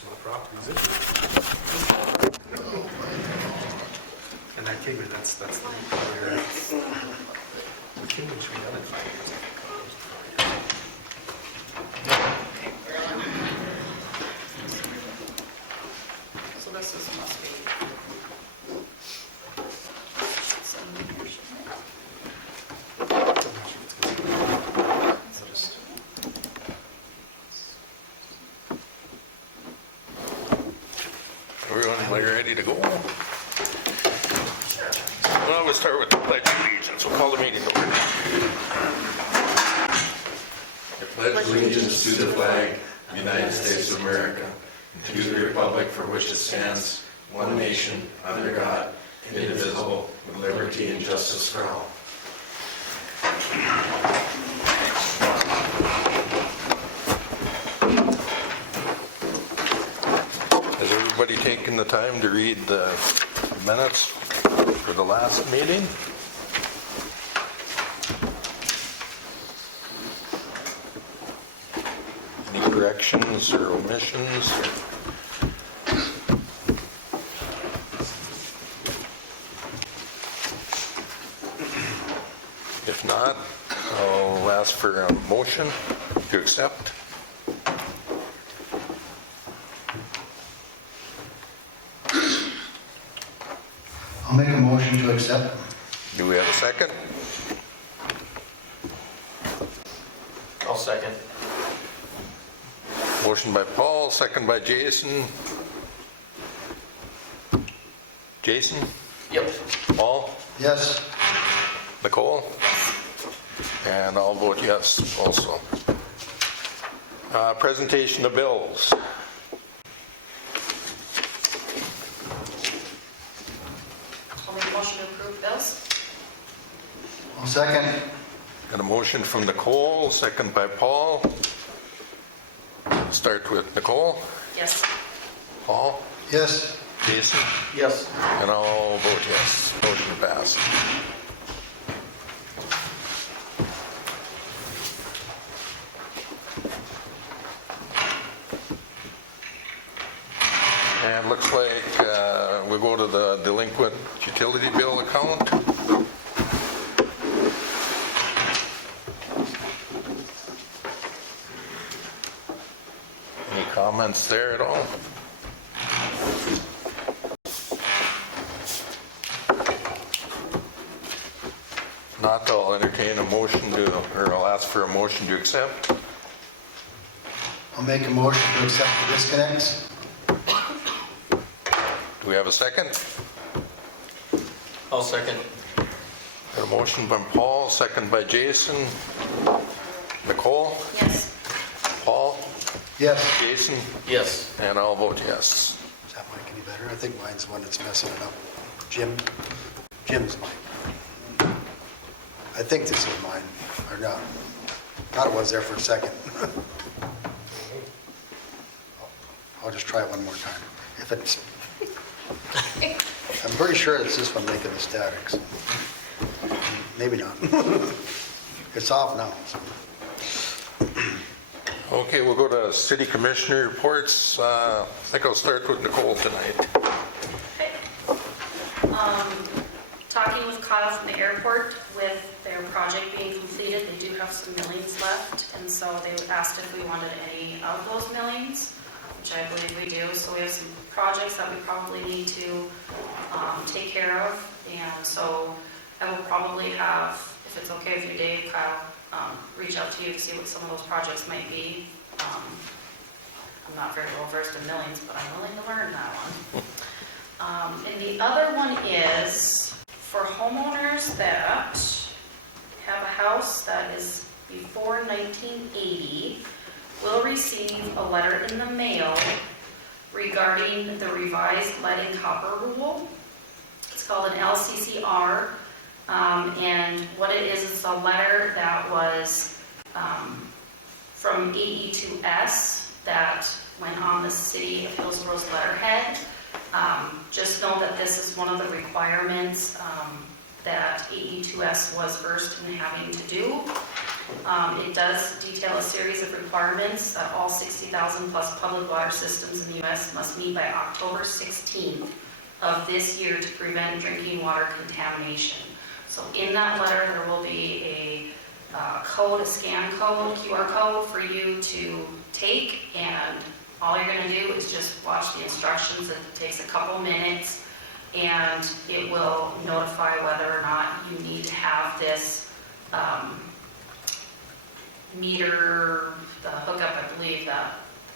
So the property's in. And that Kingman, that's the entire. The Kingman should be done in 5 years. So this is must be. Some leadership, right? I'm not sure what's going on. I'll just- Everyone, are you ready to go? Well, we'll start with the Pledge of Allegiance. We'll call the meeting to order. I pledge allegiance to the flag of the United States of America and to the republic for which it stands, one nation, under God, indivisible, with liberty and justice for all. Has everybody taken the time to read the minutes for the last meeting? Any corrections or omissions? If not, I'll ask for a motion to accept. I'll make a motion to accept. Do we have a second? I'll second. Motion by Paul, second by Jason. Jason? Yep. Paul? Yes. Nicole? And I'll vote yes also. Presentation of bills. I'll make a motion to approve bills. I'll second. Got a motion from Nicole, second by Paul. Start with Nicole. Yes. Paul? Yes. Jason? Yes. And I'll vote yes. Motion passed. And looks like we go to the delinquent utility bill account. Any comments there at all? Not, I'll entertain a motion to, or I'll ask for a motion to accept. I'll make a motion to accept the disconnects. Do we have a second? I'll second. Got a motion by Paul, second by Jason. Nicole? Yes. Paul? Yes. Jason? Yes. And I'll vote yes. Is that mic any better? I think mine's the one that's messing it up. Jim's mic. I think this is mine, or not. Thought it was there for a second. I'll just try it one more time. If it's, I'm pretty sure it's this one making the statics. Maybe not. It's off now. So. Okay, we'll go to city commissioner reports. I think I'll start with Nicole tonight. Okay. Talking with Kyle from the airport, with their project being completed, they do have some millings left, and so they asked if we wanted any of those millings, which I believe we do. So we have some projects that we probably need to take care of, and so I will probably have, if it's okay with you, Dave, Kyle, reach out to you to see what some of those projects might be. I'm not very well versed in millings, but I'm willing to learn that one. And the other one is for homeowners that have a house that is before 1980, will receive a letter in the mail regarding the revised lead and copper rule. It's called an LCCR, and what it is, it's a letter that was from AE2S that went on the city of Hillsboro's letterhead. Just know that this is one of the requirements that AE2S was versed in having to do. It does detail a series of requirements that all 60,000 plus public water systems in the U.S. must meet by October 16th of this year to prevent drinking water contamination. So in that letter, there will be a code, a scan code, QR code for you to take, and all you're going to do is just watch the instructions. It takes a couple minutes, and it will notify whether or not you need to have this meter, the hookup, I believe, the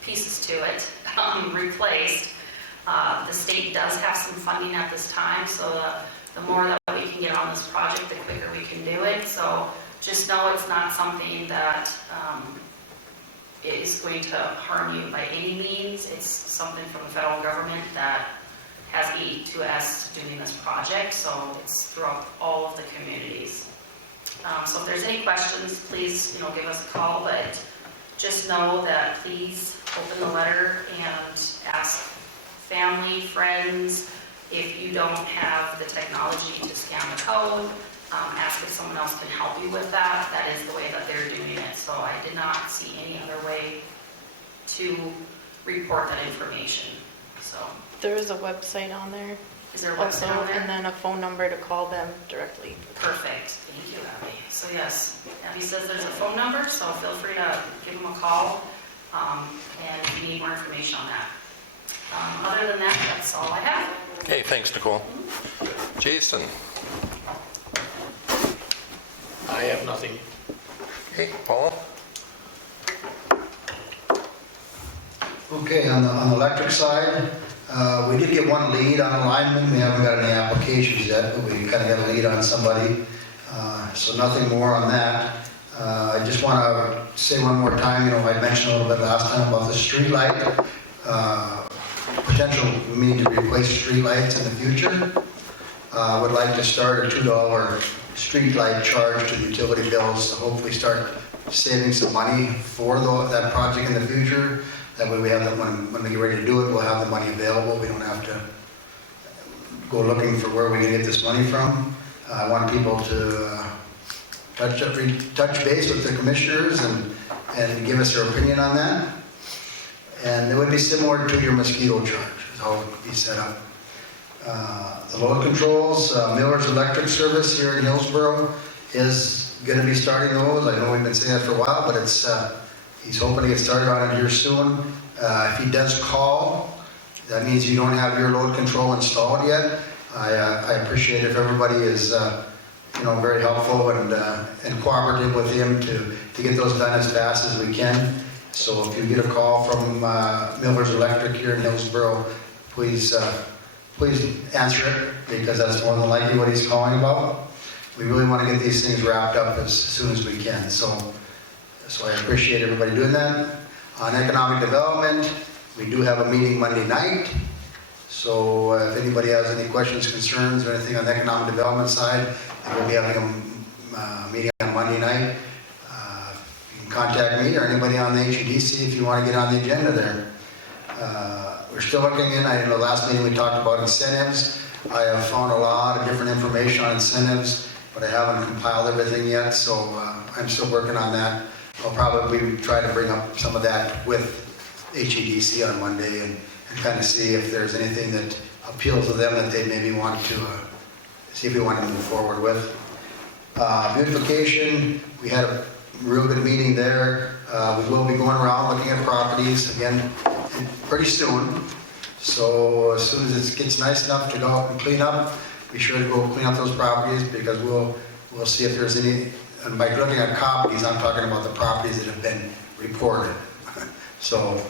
pieces to it, replaced. The state does have some funding at this time, so the more that we can get on this project, the quicker we can do it. So just know it's not something that is going to harm you by any means. It's something from the federal government that has aid to us doing this project, so it's throughout all of the communities. So if there's any questions, please, give us a call, but just know that please open the letter and ask family, friends, if you don't have the technology to scan the code, ask if someone else can help you with that. That is the way that they're doing it. So I did not see any other way to report that information. So There is a website on there is there a also, website on there? and then a phone number to call them directly. Perfect. Thank you, Abby. So yes, Abby says there's a phone number, so feel free to give them a call and if you need more information on that. Other than that, that's all I have. Okay, thanks, Nicole. Jason? I have nothing. Okay, Paul? Okay, on the electric side, we did get one lead on a lineman. We haven't got any applications yet, but we kind of got a lead on somebody. So nothing more on that. I just want to say one more time, I mentioned a little bit last time about the street light. Potential we need to replace street lights in the future. I would like to start a $2 street light charge to utility bills to hopefully start saving some money for that project in the future. That way we have them when we get ready to do it, we'll have the money available. We don't have to go looking for where we can get this money from. I want people to touch base with the commissioners and give us their opinion on that. And it would be similar to your mosquito charge, is how it would be set up. The load controls, Miller's Electric Service here in Hillsboro is going to be starting those. I know we've been saying that for a while, but he's hoping to get started on it here soon. If he does call, that means you don't have your load control installed yet. I appreciate if everybody is very helpful and cooperative with him to get those done as fast as we can. So if you get a call from Miller's Electric here in Hillsboro, please answer it, because that's more than likely what he's calling about. We really want to get these things wrapped up as soon as we can. So I appreciate everybody doing that. On economic development, we do have a meeting Monday night. So if anybody has any questions, concerns, or anything on the economic development side, we'll be having a meeting on Monday night. You can contact me or anybody on the HEDC if you want to get on the agenda there. We're still looking in. I know last meeting we talked about incentives. I have found a lot of different information on incentives, but I haven't compiled everything yet, so I'm still working on that. I'll probably try to bring up some of that with HEDC on Monday and kind of see if there's anything that appeals to them that they maybe want to see if we want to move forward with. Beautification, we had a real good meeting there. We will be going around looking at properties again pretty soon. So as soon as it gets nice enough to go out and clean up, be sure to go clean up those properties, because we'll see if there's any, and by looking at copies, I'm talking about the properties that have been reported. So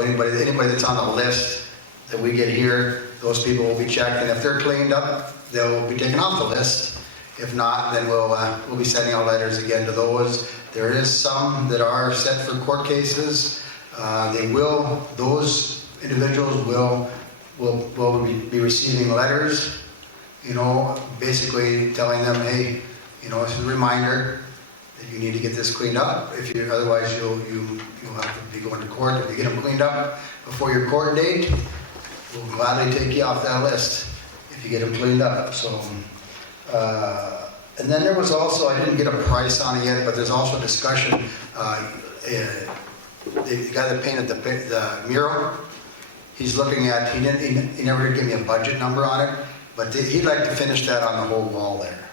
anybody that's on the list that we get here, those people will be checked, and if they're cleaned up, they'll be taken off the list. If not, then we'll be sending out letters again to those. There is some that are set for court cases. Those individuals will be receiving letters, basically telling them, hey, this is a reminder that you need to get this cleaned up. Otherwise you'll have to be going to court. If you get them cleaned up before your court date, we'll gladly take you off that list if you get them cleaned up. So, And then there was also, I didn't get a price on it yet, but there's also discussion, the guy that painted the mural, he's looking at, he never did give me a budget number on it, but he'd like to finish that on the whole wall there.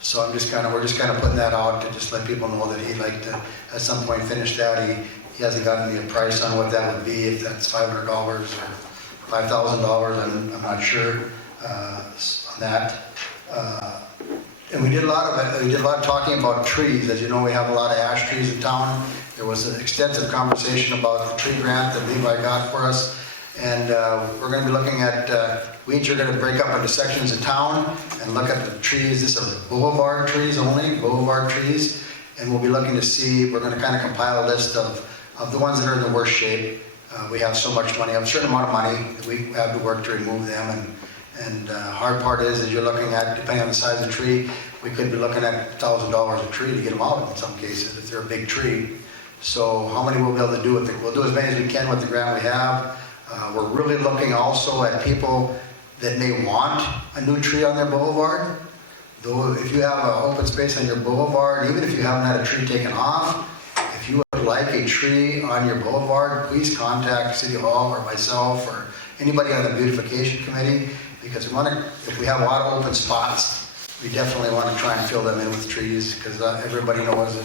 So we're just kind of putting that out to just let people know that he'd like to, at some point, finish that. He hasn't gotten me a price on what that would be, if that's $500 or $5,000, I'm not sure on that. And we did a lot of talking about trees. As you know, we have a lot of ash trees in town. There was an extensive conversation about the tree grant that Levi got for us. And we're going to be looking at, we each are going to break up into sections of town and look at the trees. These are boulevard trees only, boulevard trees. And we'll be looking to see, we're going to kind of compile a list of the ones that are in the worst shape. We have so much money, a certain amount of money that we have to work to remove them. And hard part is you're looking at, depending on the size of the tree, we could be looking at $1,000 a tree to get them out in some cases if they're a big tree. So how many we'll be able to do with it? We'll do as many as we can with the grant we have. We're really looking also at people that may want a new tree on their boulevard. Though if you have an open space on your boulevard, even if you haven't had a tree taken off, if you would like a tree on your boulevard, please contact City Hall or myself or anybody on the beautification committee, because if we have a lot of open spots, we definitely want to try and fill them in with trees, because everybody knows that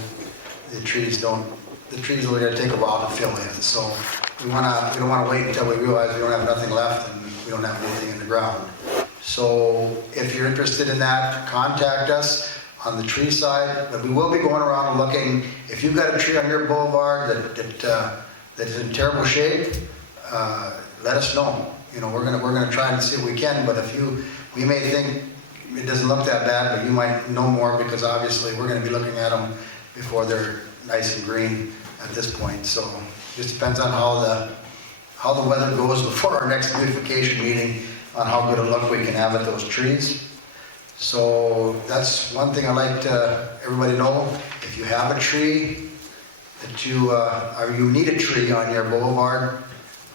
the trees are going to take a while to fill in. So we don't want to wait until we realize we don't have nothing left and we don't have anything in the ground. So if you're interested in that, contact us on the tree side. But we will be going around and looking. If you've got a tree on your boulevard that is in terrible shape, let us know. You know, we're gonna try and see what we can. But we may think it doesn't look that bad, but you might know more, because obviously we're going to be looking at them before they're nice and green at this point. So it just depends on how the weather goes before our next beautification meeting on how good a look we can have at those trees. So that's one thing I'd like to everybody know. If you have a tree that you need a tree on your boulevard,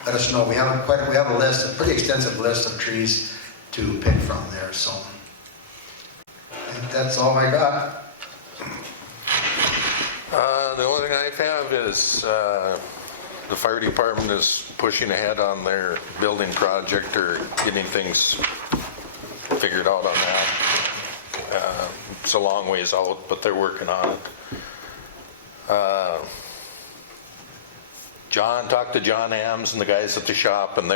let us know. We have a list, a pretty extensive list of trees to pick from there. So I think that's all I got. The only thing I have is the fire department is pushing ahead on their building project, or getting things figured out on that. It's a long ways out, but they're working on it. Talked to John Ams and the guys at the shop, and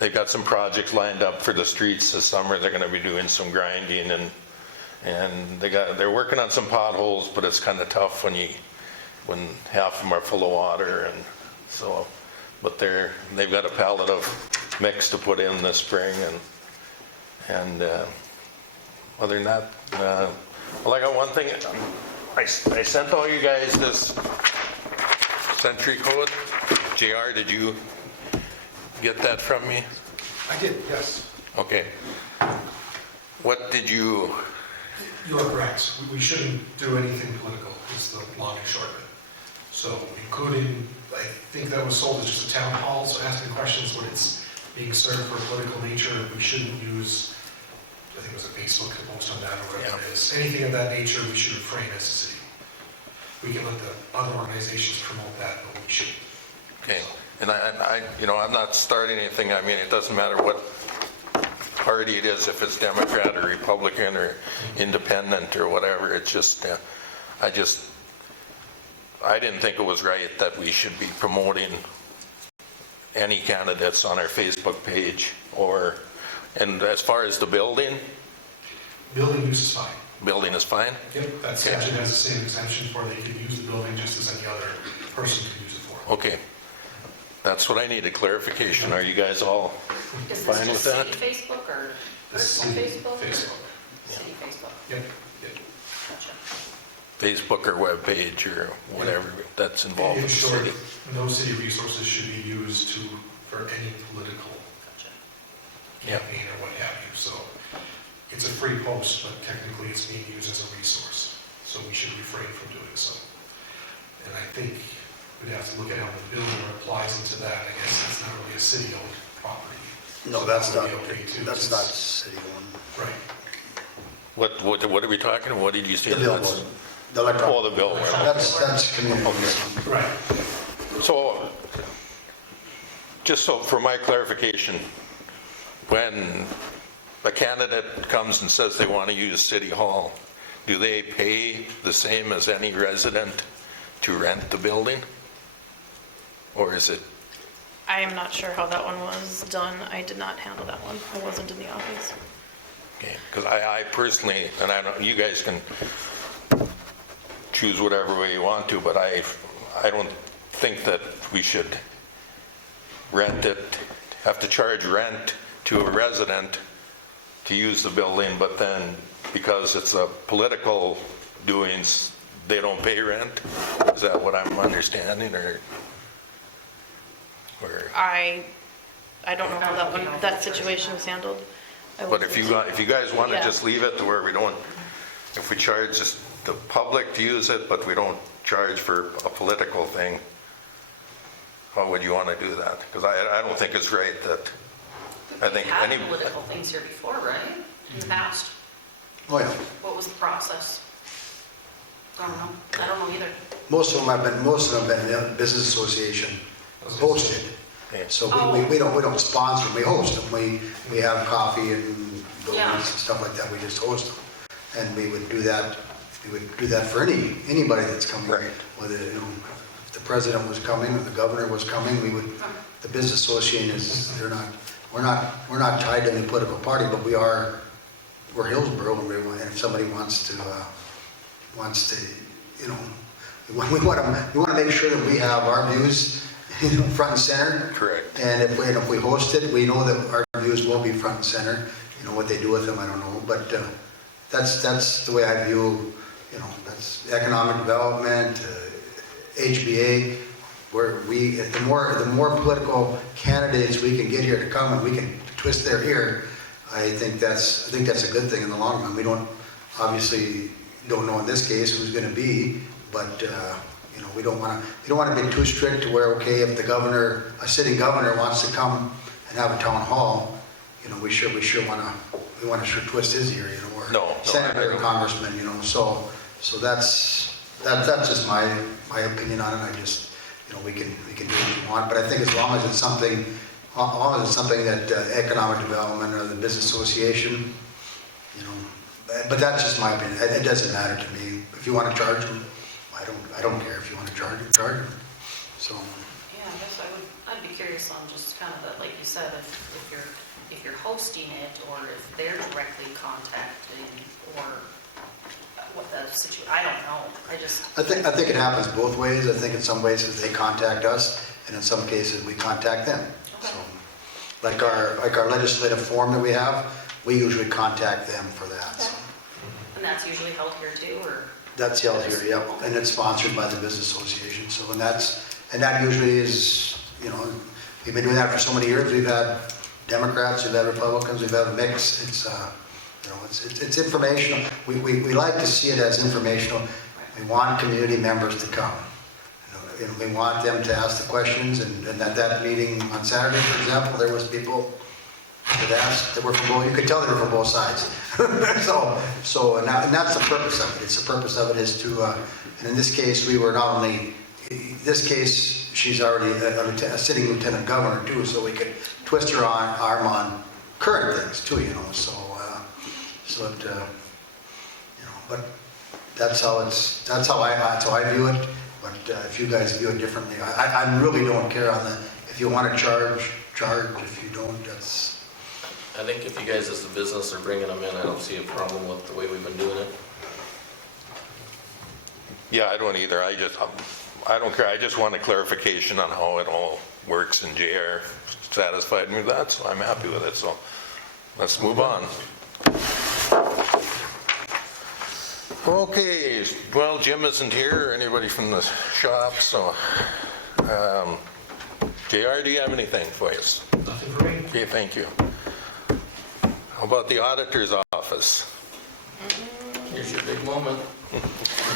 they've got some projects lined up for the streets this summer. They're going to be doing some grinding, and they're working on some potholes, but it's kind of tough when half of them are full of water, and so. But they've got a pallet of mix to put in this spring, and other than that, well, I got one thing. I sent all you guys this century code. JR, did you get that from me? I did, yes. Okay. What did you? You are correct. We shouldn't do anything political, is the long and short of it. So including, I think that was sold as just a town hall, so asking questions when it's being served for political nature, we shouldn't use, I think it was a Facebook post on that or whatever it is. Anything of that nature, we should refrain as a city. We can let the other organizations promote that, but we shouldn't. Okay. And I'm not starting anything. I mean, it doesn't matter what party it is, if it's Democrat or Republican or independent or whatever. It's just, I didn't think it was right that we should be promoting any candidates on our Facebook page, and as far as the building Use is fine. Building is fine? Yep, that statute has the same exemption for they can use the building just as any other person can use it for. Okay. That's what I needed, clarification. Are you guys all Is fine this with just that? city Facebook or The personal city Facebook? Facebook. City Facebook, Yep. gotcha. Facebook or web page or whatever that's involved In with the short, city. no city resources should be used for any political campaign or what have you. So it's a free post, but technically it's being used as a resource. So we should refrain from doing so. And I think we'd have to look at how the building applies into that. I guess that's not really a city-owned property. No, So that's that not, would be okay too. that's not city-owned. Right. What are we talking about? What did you say? The billboard, That's- the electronic. Oh, the billboard. That's community. Right. So, just so for my clarification, when a candidate comes and says they want to use City Hall, do they pay the same as any resident to rent the building? Or is it, I am not sure how that one was done. I did not handle that one. I wasn't in the office. okay, because I personally, and I don't, you guys can choose whatever way you want to, but I don't think that we should rent it, have to charge rent to a resident to use the building, but then because it's a political doings, they don't pay rent? Is that what I'm understanding, or? I don't know how that situation was handled. But if you guys want to Yeah. just leave it to where we don't, if we charge just the public to use it, but we don't charge for a political thing, how would you want to do that? Because I don't think it's right that, I think We've had any, political things here before, right? In the past. Oh, yeah. What was the process? I don't know. I don't know either. Most of them have been the business association hosted. Yeah. So Oh. we don't sponsor them, we host them. We have coffee and donuts Yeah. and stuff like that, we just host them. And we would do that for anybody that's coming. Right. Whether, if the president was coming, or the governor was coming, the business association we're not tied to any political party, but we're Hillsboro, and if somebody wants to, we want to make sure that we have our views, front and center. correct. And if we host it, we know that our views will be front and center. What they do with them, I don't know. But that's the way I view, that's economic development, HBA, where the more political candidates we can get here to come and we can twist their ear, I think that's a good thing in the long run. We obviously don't know in this case who's going to be, but we don't want to be too strict to where, okay, if a sitting governor wants to come and have a town hall, we sure want to twist his ear, or No, senator or congressman, so that's just my opinion on it. I just, we can do what we want, but I think as long as it's something that economic development or the business association, but that's just my opinion. It doesn't matter to me. If you want to charge them, I don't care. If you want to charge them. So. Yeah, I guess I'd be curious on just kind of that, like you said, if you're hosting it, or if they're directly contacting, or what the situation, I don't know. I think it happens both ways. I think in some ways they contact us, and in some cases we contact them. Okay. So, like our legislative forum that we have, we usually contact them for that. So. And that's usually held here too, or? That's held here, yep, and it's sponsored by the business association. So, and that usually is, we've been doing that for so many years. We've had Democrats, we've had Republicans, we've had a mix. It's informational. We like to see it as informational. We want community members to come. We want them to ask the questions, and at that meeting on Saturday, for example, there was people that asked, that were from both, you could tell they were from both sides. and that's the purpose of it. It's the purpose of it is to, and in this case, we were not only, in this case, she's already a sitting lieutenant governor too, so we could twist her arm on current things too, but that's how I view it. But if you guys view it differently, I really don't care if you want to charge. If you don't, that's. I think if you guys as the business are bringing them in, I don't see a problem with the way we've been doing it. Yeah, I don't either. I don't care. I just want a clarification on how it all works, and JR satisfied me with that, so I'm happy with it. So let's move on. Okay, well, Jim isn't here, or anybody from the shop, so JR, do you have anything for us? Nothing for me. Okay, thank you. How about the auditor's office? Here's your big moment.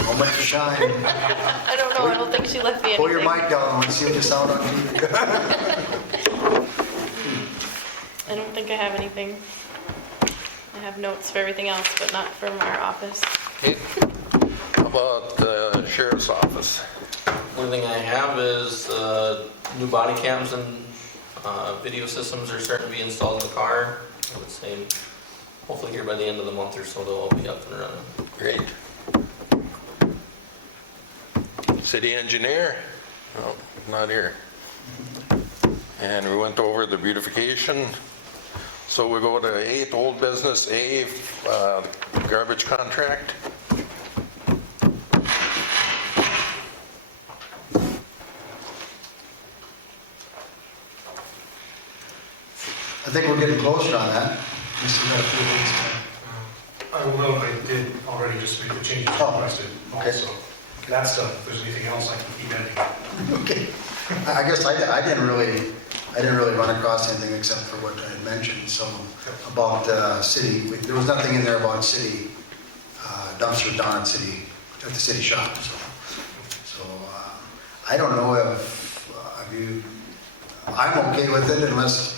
Moment to shine. I don't know. I don't think she left me anything. Pull your mic down and see what you sound on TV. I don't think I have anything. I have notes for everything else, but not from our office. Okay. How about the sheriff's office? Only thing I have is new body cams and video systems are starting to be installed in the car. I would say hopefully here by the end of the month or so they'll all be up and running. Great. City engineer? No, not here. And we went over the beautification. So we go to 8, old business, A, garbage contract. I think we're getting closer on that. We still got a few weeks. I will note, I did already just make the changes Oh, requested okay. also. That's done. If there's anything else, I can keep editing. Okay. I guess I didn't really run across anything except for what I had mentioned, so about city, there was nothing in there about city dumpster down at the city shop, so I don't know if I'm okay with it unless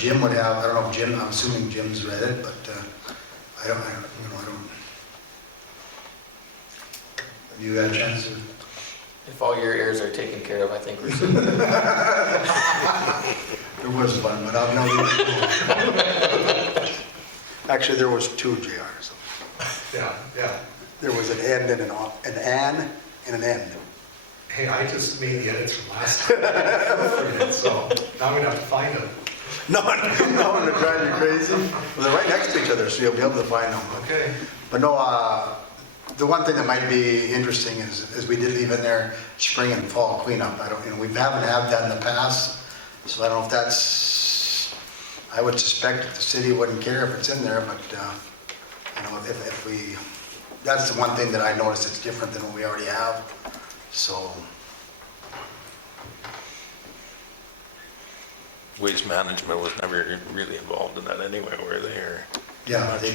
Jim would have, I don't know if Jim, I'm assuming Jim's read it, but I don't, have you got a chance to? If all your errors are taken care of, I think we're good. There was one, but I'll know. Actually, there was 2 JRs. Yeah, yeah. There was an end and an an end. Hey, I just made the edits from last time. So now I'm gonna have to find them. No, I'm gonna drive you crazy. Well, they're right next to each other, so you'll be able to find them. Okay. But no, the one thing that might be interesting is we did leave in there spring and fall cleanup. We haven't had that in the past, so I don't know if that's, I would suspect that the city wouldn't care if it's in there, but, if we, that's the one thing that I noticed it's different than what we already have, so. Waste management was never really involved in that anyway, were they? Or Yeah, they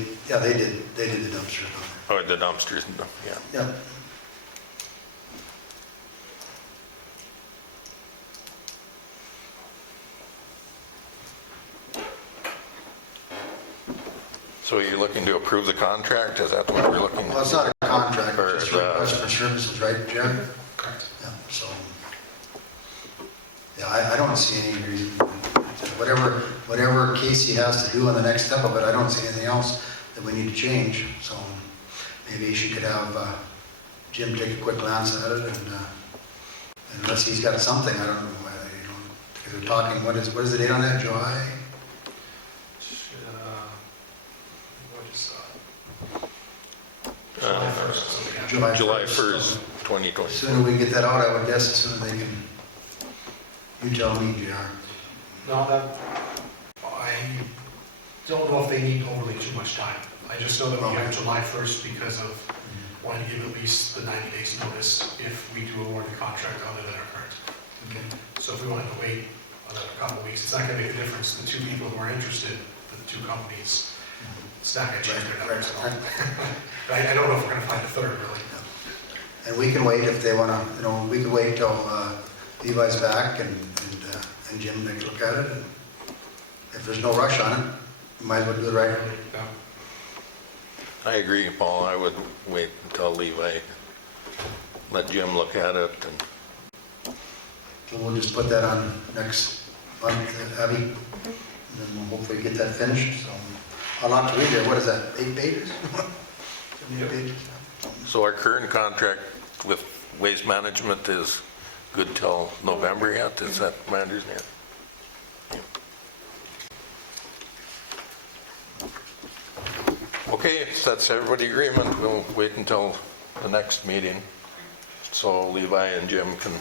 did the dumpsters on or the dumpsters and stuff, yeah. there. Yeah. So you're looking to approve the contract? Is that what we're looking? Well, it's not a contract, Or it's just the- a request for services, right, Jared? Correct. Yeah, so, yeah, I don't see any reason, whatever Casey has to do on the next step of it, I don't see anything else that we need to change, so maybe she could have Jim take a quick glance at it, and unless he's got something, I don't know, because we're talking, what is the date on that, July? What is July 1st, something like that. July 1st, 2020. Sooner we get that out, I would guess, the sooner they can, you tell me, JR. No, I don't know if they need overly too much time. I just know that we have July 1st because of wanting to give at least the 90 days notice if we do award the contract other than our current. Okay. So if we wanted to wait another couple of weeks, it's not going to make a difference. The 2 people who are interested, the 2 companies, it's not going to change their numbers at all. I don't know if we're going to find a third, really. And we can wait if they want to, we can wait till Levi's back and Jim take a look at it. And if there's no rush on it, you might as well do it right. Yeah. I agree, Paul. I would wait until Levi, let Jim look at it. And So we'll just put that on next month, Abby, and then we'll hopefully get that finished. So a lot to read there. What is that, 8 pages? 8 pages? so our current contract with Waste Management is good till November yet? Is that my understanding? Okay, so that's everybody agreement. We'll wait until the next meeting so Levi and Jim can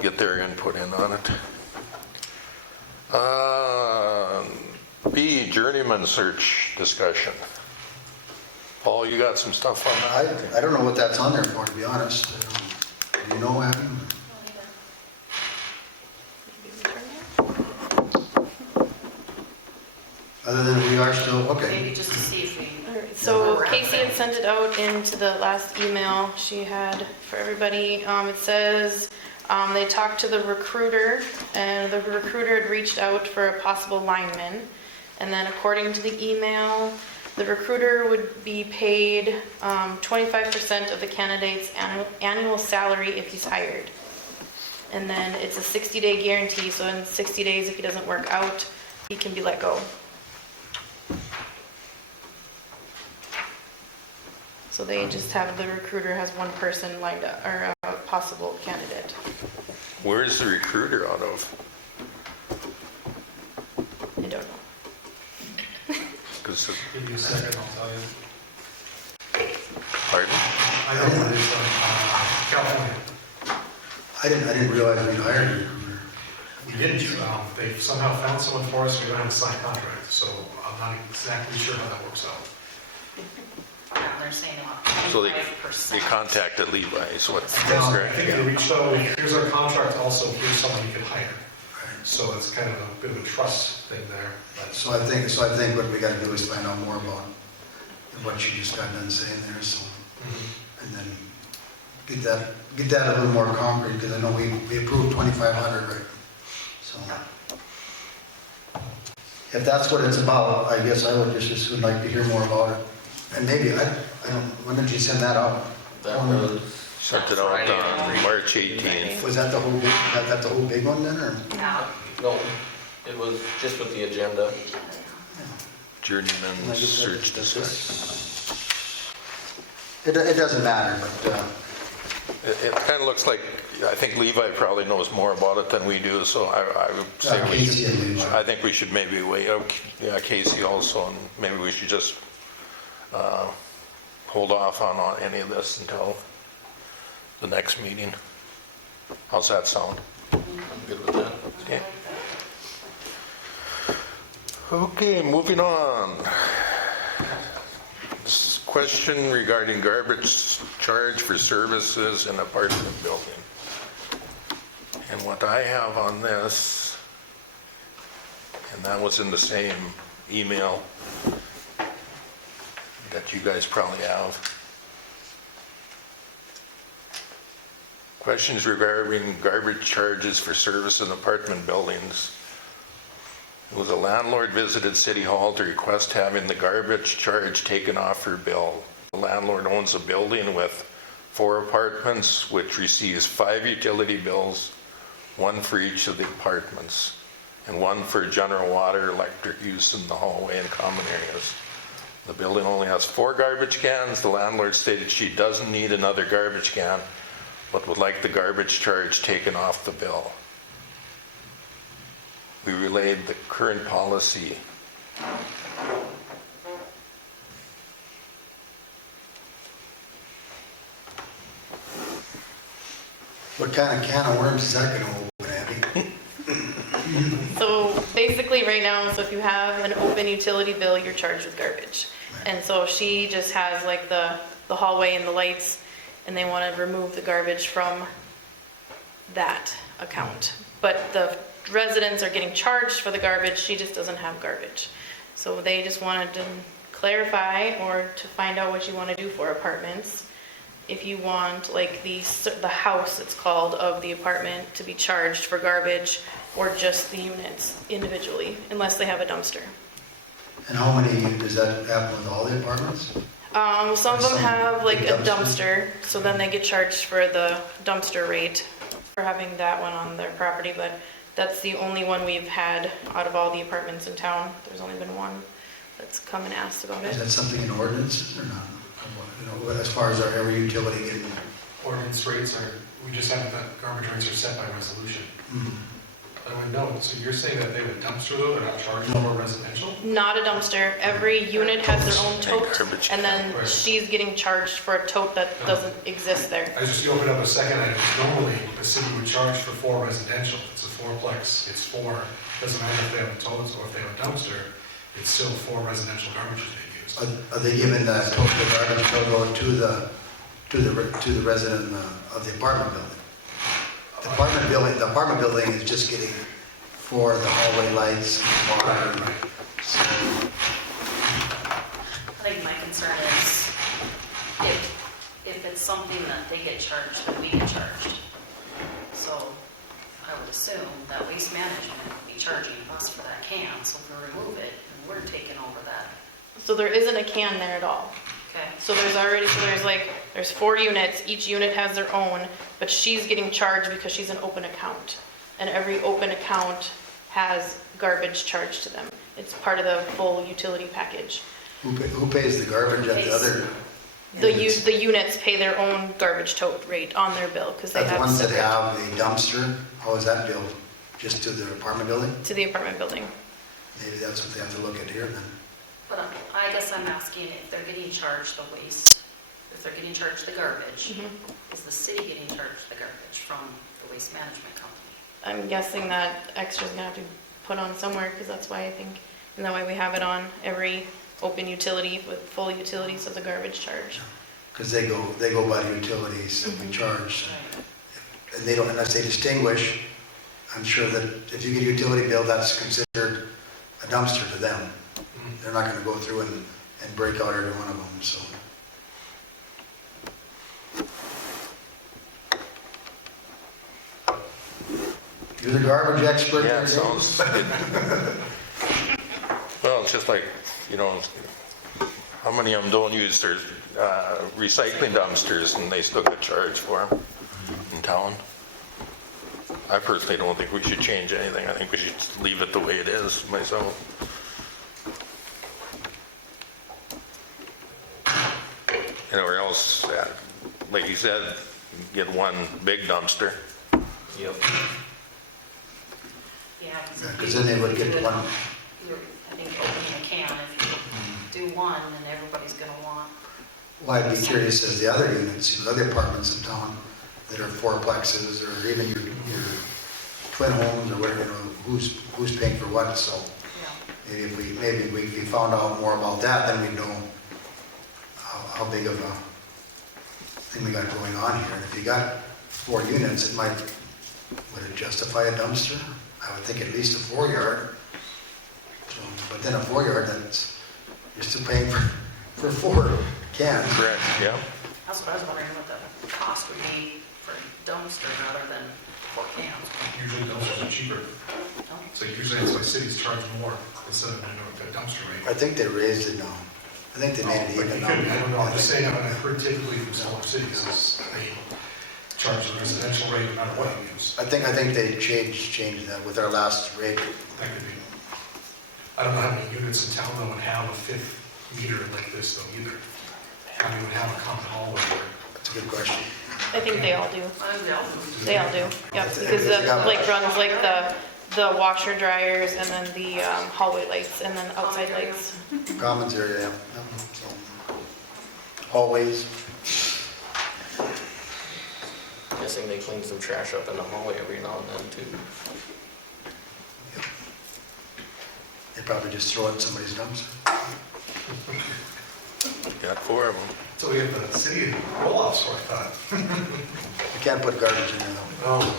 get their input in on it. B, journeyman search discussion. Paul, you got some stuff on that? I don't know what that's on there for, to be honest. Do you know, Abby? Other than we are still, okay. Maybe just to see if we. Alright, so Casey had sent it out into the last email she had for everybody. It says they talked to the recruiter, and the recruiter had reached out for a possible lineman. And then according to the email, the recruiter would be paid 25% of the candidate's annual salary if he's hired. And then it's a 60-day guarantee, so in 60 days, if he doesn't work out, he can be let go. So they just have, the recruiter has one person lined up, or a possible candidate. Where is the recruiter out of? I don't know. 'Cause- Give me a second, I'll tell you. pardon? I don't know, it's California. I didn't realize we hired a recruiter. We didn't, they somehow found someone for us, we don't have a signed contract, so I'm not exactly sure how that works out. Yeah, they're saying about So they 25%. contacted Levi, so what? I think they reached out, here's our contract, also here's someone you can hire. So it's kind of a bit of a trust thing there. But So I think what we gotta do is find out more about what you just got done saying there, so, and then get that a little more concrete, because I know we approved 2,500, right? So, if that's what it's about, I guess I would just as soon like to hear more about it. And maybe, I don't, when did you send that out? That was Sent it out Friday. on March 18th. Was that the whole big, that the whole big one then, or? Yeah. No, it was just with the agenda. Journeyman search dispatch. It doesn't matter, but, It kind of looks like, I think Levi probably knows more about it than we do, so I would say we Casey should, and Levi. I think we should maybe wait, Casey also, and maybe we should just hold off on any of this until the next meeting. How's that sound? Good with that. Okay. Okay, moving on. Question regarding garbage charge for services in apartment building. And what I have on this, and that was in the same email that you guys probably have. Questions regarding garbage charges for service in apartment buildings. Was a landlord visited City Hall to request having the garbage charge taken off her bill. The landlord owns a building with 4 apartments, which receives 5 utility bills, 1 for each of the apartments, and 1 for general water, electric use in the hallway and common areas. The building only has 4 garbage cans. The landlord stated she doesn't need another garbage can, but would like the garbage charge taken off the bill. We relayed the current policy. What kind of can of worms is that gonna open, Abby? So basically right now, so if you have an open utility bill, you're charged with garbage. And so she just has like the hallway and the lights, and they want to remove the garbage from that account. But the residents are getting charged for the garbage, she just doesn't have garbage. So they just wanted to clarify or to find out what you want to do for apartments. If you want like the house, it's called, of the apartment to be charged for garbage, or just the units individually, unless they have a dumpster. And how many, does that happen with all the apartments? Some of them Some have like a dumpster. dumpster, so then they get charged for the dumpster rate for having that one on their property, but that's the only one we've had out of all the apartments in town. There's only been one that's come and asked about Is it. that something in ordinances or not? You know, as far as our every utility getting, Ordinance rates are, we just haven't, that garbage rates are set by resolution. I would know, so you're saying that they would dumpster though, they're not charged for residential? Not a dumpster. Every unit has their own tote, Garbage. and then Right. she's getting charged for a tote that doesn't exist there. I just opened up a second item, normally the city would charge for 4 residential, it's a 4-plex, it's 4, doesn't matter if they have a tote or if they have a dumpster, it's still 4 residential garbages they use. are they giving that total garbage total to the resident of the apartment building? The apartment building is just getting for the hallway lights, water. So, I think my concern is if it's something that they get charged, then we get charged. So I would assume that Waste Management would be charging us for that can, so if we remove it, and we're taking over that, So there isn't a can there at all. okay? So there's 4 units, each unit has their own, but she's getting charged because she's an open account. And every open account has garbage charged to them. It's part of the full utility package. Who pays the garbage at the other? units? The units pay their own garbage tote rate on their bill, because they But the have ones that separate have the dumpster, how is that billed? Just to the apartment building? to the apartment building. Maybe that's what they have to look at here then. But I guess I'm asking if they're getting charged the waste, if they're getting charged the garbage, is the city getting charged the garbage from the Waste Management Company? I'm guessing that extra's gonna have to be put on somewhere, because that's why I think, and that way we have it on every open utility with full utilities of the garbage charge. Because they go by the utilities that we charge. And they don't, unless they distinguish, I'm sure that if you get a utility bill, that's considered a dumpster to them. They're not gonna go through and break out every one of them, so. You're the garbage expert Yeah, there, it Dave? sounds, well, it's just like, you know, how many of them don't use their recycling dumpsters and they still get charged for them in town? I personally don't think we should change anything. I think we should leave it the way it is myself. You know, or else, like you said, get one big dumpster. Yep. Yeah. Because then they would get one. I think opening a can, if you do one, then everybody's gonna want. Well, I'd be curious as the other units, the other apartments in town that are fourplexes or even your twin homes or whatever, you know, who's paying for what, so. Yeah. Maybe if we found out more about that, then we'd know how big of a thing we got going on here. And if you got 4 units, would it justify a dumpster? I would think at least a 4-yard. So, but then a 4-yard, you're still paying for 4 cans. Correct, yeah. That's what I was wondering, what the cost would be for a dumpster rather than 4 cans. Usually dumpsters are cheaper. Oh, So usually it's like cities charge more instead of a dumpster rate. I think they raised it now. I think they made it But even you now. could, I don't know, I'm just saying, I mean, I've heard typically from smaller cities is they charge the residential rate no matter what you use. I think they changed that with our last rate. That could be. I don't know how many units in town though would have a 5th meter like this though either. How many would have a common hallway where That's a good question. I think they all do. I think they all do. They all do, yep, because that like runs like the washer dryers and then the hallway lights and then outside lights. Commons area, yeah. So, hallways. Guessing they clean some trash up in the hallway every now and then too. They probably just throw it in somebody's dumpster. Got 4 of them. So we have the city roll-offs for, I thought. You can't put garbage in there Oh.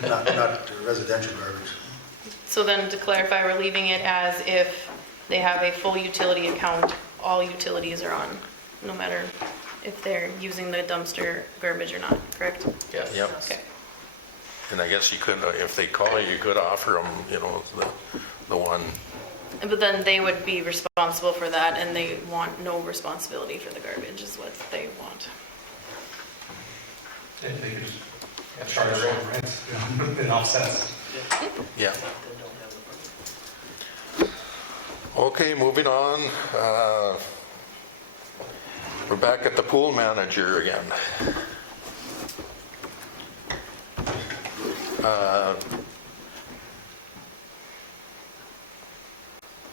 though. Not residential garbage. So then to clarify, we're leaving it as if they have a full utility account, all utilities are on, no matter if they're using the dumpster garbage or not, correct? Yes. Yep. Okay. And I guess you could, if they call you could offer them, you know, the one. But then they would be responsible for that, and they want no responsibility for the garbage is what they want. If they could just charge their own rent, it offsets. Yeah. Okay, moving on. We're back at the pool manager again.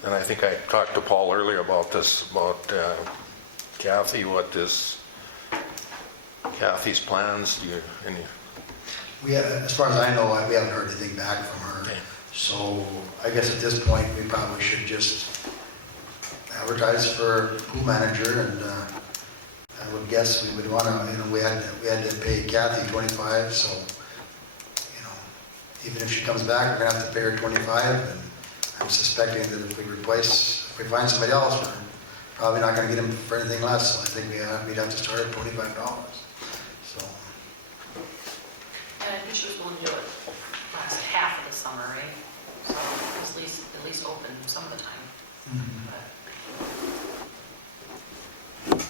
And I think I talked to Paul earlier about this, about Kathy, what is Kathy's plans? Do you, any? As far as I know, we haven't heard anything back from her. Okay. So I guess at this point, we probably should just advertise for pool manager, and I would guess we would want to, you know, we had to pay Kathy 25, so, you know, even if she comes back, we're gonna have to pay her 25, and I'm suspecting that if we find somebody else, we're probably not gonna get them for anything less, so I think we'd have to start at $25, so. And I think she was willing to do it last half of the summer, right? So at least open some of the time. But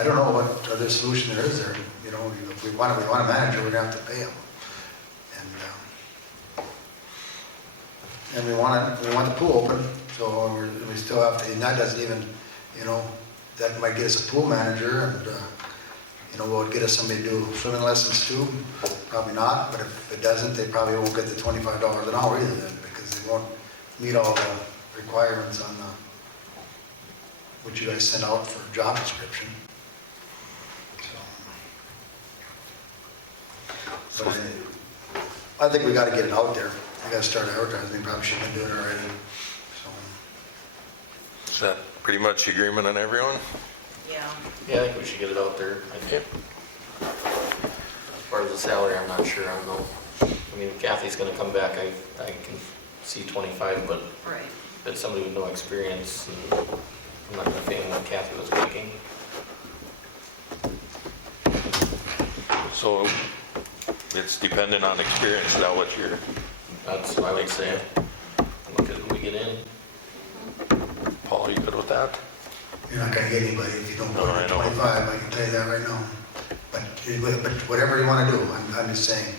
I don't know what other solution there is there, you know, if we want a manager, we're gonna have to pay him. And we want the pool open, so we still have to, and that doesn't even, you know, that might get us a pool manager and, you know, will it get us somebody to do swimming lessons too? Probably not, but if it doesn't, they probably won't get the $25 an hour either then, because they won't meet all the requirements on the, what you guys sent out for job description. So, but I think we gotta get it out there. We gotta start advertising, probably should have been doing it already, so. Is that pretty much agreement on everyone? yeah, Yeah, I think we should get it out there. I think. As far as the salary, I'm not sure on though. I mean, Kathy's gonna come back, I can see 25, but right. if it's somebody with no experience, and I'm not gonna pay him what Kathy was making. So it's dependent on experience, is that what you're, That's what I would say. Look at who we get in. Paul, you good with that? You're not gonna get anybody if you don't go No, I to know. 25, I can tell you that right now. But whatever you wanna do, I'm just saying,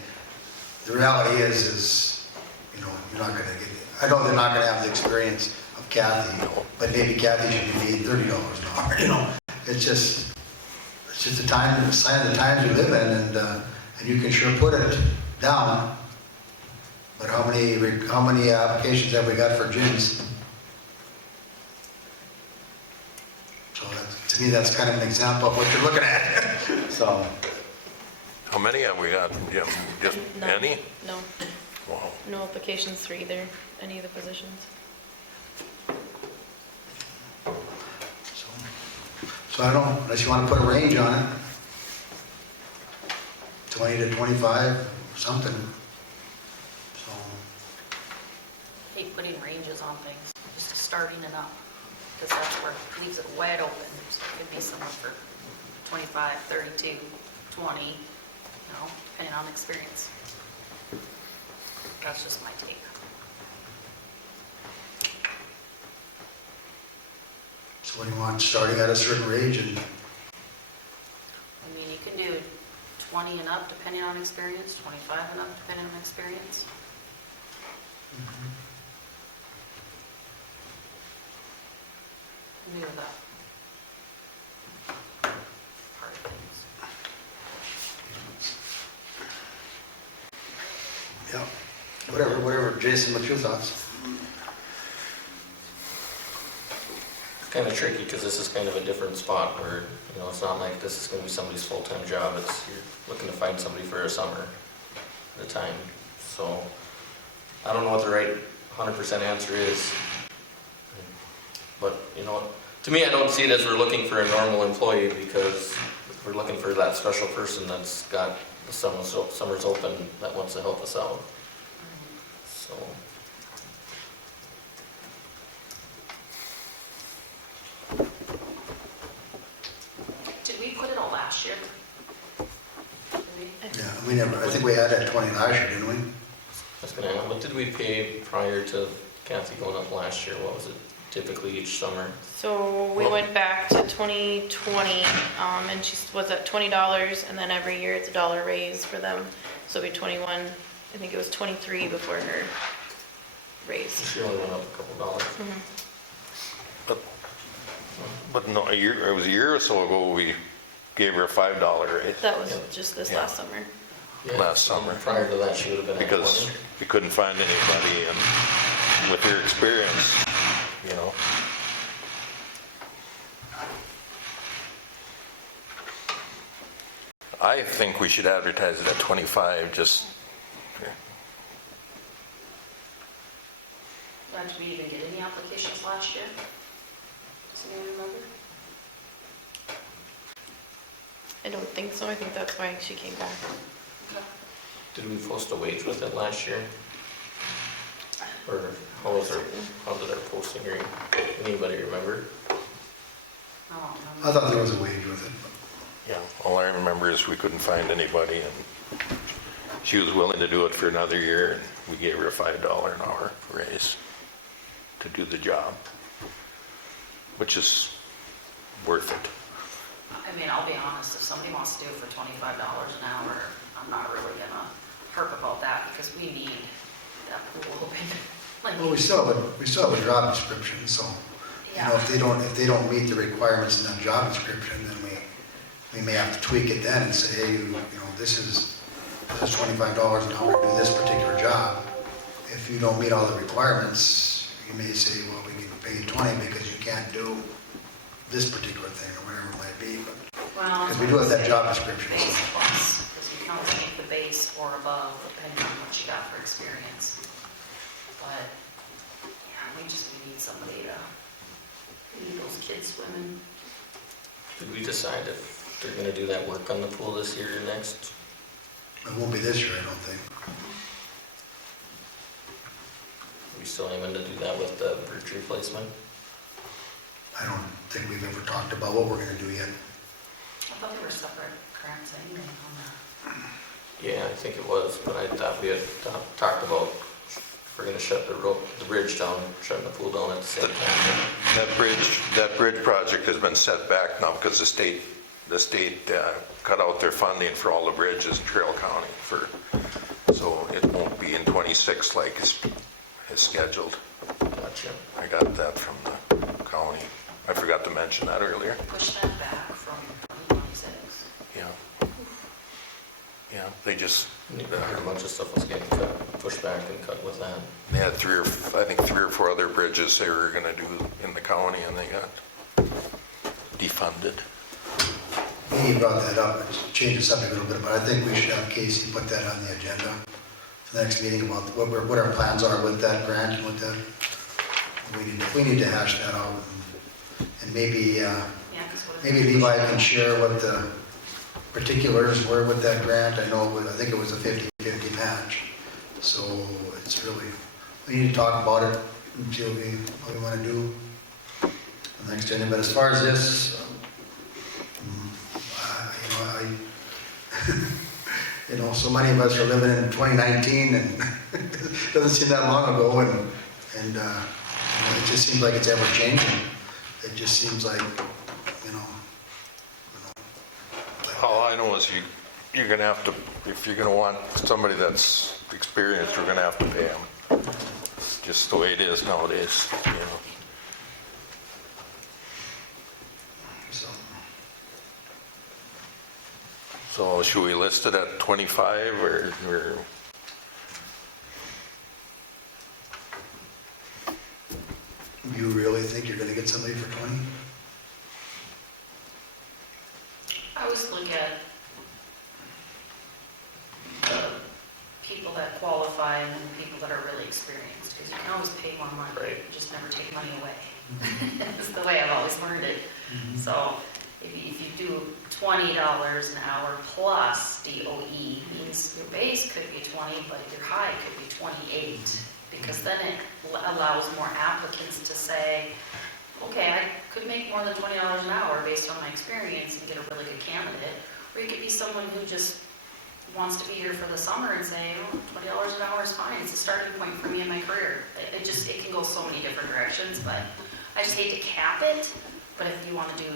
the reality is, you know, you're not gonna get, I know they're not gonna have the experience of Kathy, but maybe Kathy should be paid $30 an hour, you know? It's just the time, the sign of the times we live in, and you can sure put it down, but how many applications have we got for gyms? So to me, that's kind of an example of what you're looking at. So, How many have we got, Jim? Just None. any? No, Wow. no applications for either, any of the positions. so I don't know, unless you want to put a range on it. 20 to 25, something. So, I hate putting ranges on things, just starting it up, because that's where it leaves it wide open. So it could be someone for 25, 32, 20, you know, depending on experience. That's just my take. so what do you want, starting at a certain range and, I mean, you can do 20 and up depending on experience, 25 and up depending on experience. Maybe that part of things. yeah, whatever. Jason, what's your thoughts? It's kind of tricky because this is kind of a different spot where, you know, it's not like this is going to be somebody's full-time job. It's, you're looking to find somebody for a summer at a time. So I don't know what the right 100% answer is. But, you know, to me, I don't see it as we're looking for a normal employee because we're looking for that special person that's got the summers open that wants to help us out. So. Did we put it all last year? Did we? Yeah, I think we had that 20 last year, didn't we? That's gonna happen. What did we pay prior to Kathy going up last year? What was it typically each summer? So we went back to 2020, and she was at $20, and then every year it's $1 raise for them. So it'd be 21, I think it was 23 before her raise. She only went up a couple dollars. But no, it was a year or so ago, we gave her a $5 raise That was just this Yeah. last summer. Yeah, last summer. Prior to that, she would have been at because 20. we couldn't find anybody, and with her experience, you know. I think we should advertise it at 25, just, Did we even get any applications last year? Does anyone remember? I don't think so, I think that's why she came back. Okay. Did we post a wage with it last year? Or how did our posting read? Anybody remember? I don't I remember. thought there was a wage with it. yeah, all I remember is we couldn't find anybody, and she was willing to do it for another year, and we gave her a $5 an hour raise to do the job, which is worth it. I mean, I'll be honest, if somebody wants to do it for $25 an hour, I'm not really gonna harp about that because we need that pool open. Like, Well, we still have a job description, so, you know, yeah, if they don't meet the requirements in that job description, then we may have to tweak it then and say, hey, you know, this is $25 an hour to do this particular job. If you don't meet all the requirements, you may say, well, we can pay you 20 because you can't do this particular thing or whatever it might be, but, well. because we do have that job description, so. Base plus, because you can always make the base or above depending on what you got for experience. But, yeah, we need somebody to lead those kids swimming. Did we decide if they're gonna do that work on the pool this year or next? It won't be this year, I don't think. Are we still aiming to do that with the bridge replacement? I don't think we've ever talked about what we're gonna do yet. I thought they were separate grants anyway on that. Yeah, I think it was, but I thought we had talked about if we're gonna shut the bridge down, shutting the pool down at the same time. That bridge project has been set back now because the state cut out their funding for all the bridges in Trail County so it won't be in 26 like is scheduled. Gotcha. I got that from the county. I forgot to mention that earlier. Push that back from 2026. Yeah. Yeah, they just, I heard a bunch of stuff was getting pushed back and cut with that. they had I think three or four other bridges they were gonna do in the county and they got defunded. He brought that up, and changed the subject a little bit, but I think we should have Casey put that on the agenda for the next meeting about what our plans are with that grant and what that, we need to hash that out. And maybe, Yeah, because what if maybe Levi can share what the particulars were with that grant. I think it was a 50-50 match. So it's really, we need to talk about it and see what we want to do the next agenda. But as far as this, you know, so many of us are living in 2019 and it doesn't seem that long ago, and you know, it just seems like it's ever changing. It just seems like, you know. All I know is you're gonna have to, if you're gonna want somebody that's experienced, you're gonna have to pay them. It's just the way it is nowadays, you know. So should we list it at 25 or You really think you're gonna get somebody for 20? I always look at the people that qualify and then the people that are really experienced, because you can always pay more money. Right. You just never take money away. That's the way I've always learned it. So if you do $20 an hour plus DOE, means your base could be 20, but your high could be 28, because then it allows more applicants to say, okay, I could make more than $20 an hour based on my experience and get a really good candidate. Or you could be someone who just wants to be here for the summer and say, oh, $20 an hour is fine. It's a starting point for me in my career. It can go so many different directions, but I just hate to cap it. But if you want to do,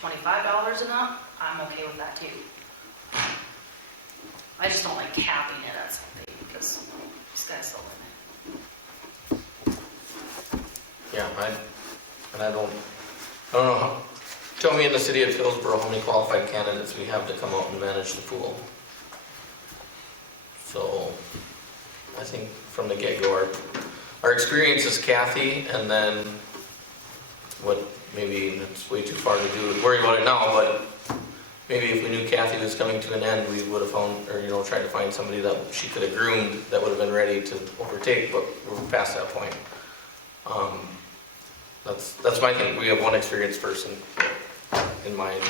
$25 and up, I'm okay with that too. I just don't like capping it at something because sky's the limit. Yeah, I don't know. Tell me in the city of Hillsboro how many qualified candidates we have to come out and manage the pool. So I think from the get-go, our experience is Kathy, and then maybe it's way too far to worry about it now, but maybe if we knew Kathy was coming to an end, we would have found, or tried to find somebody that she could have groomed that would have been ready to overtake, but we're past that point. That's my thing. We have one experienced person in mind.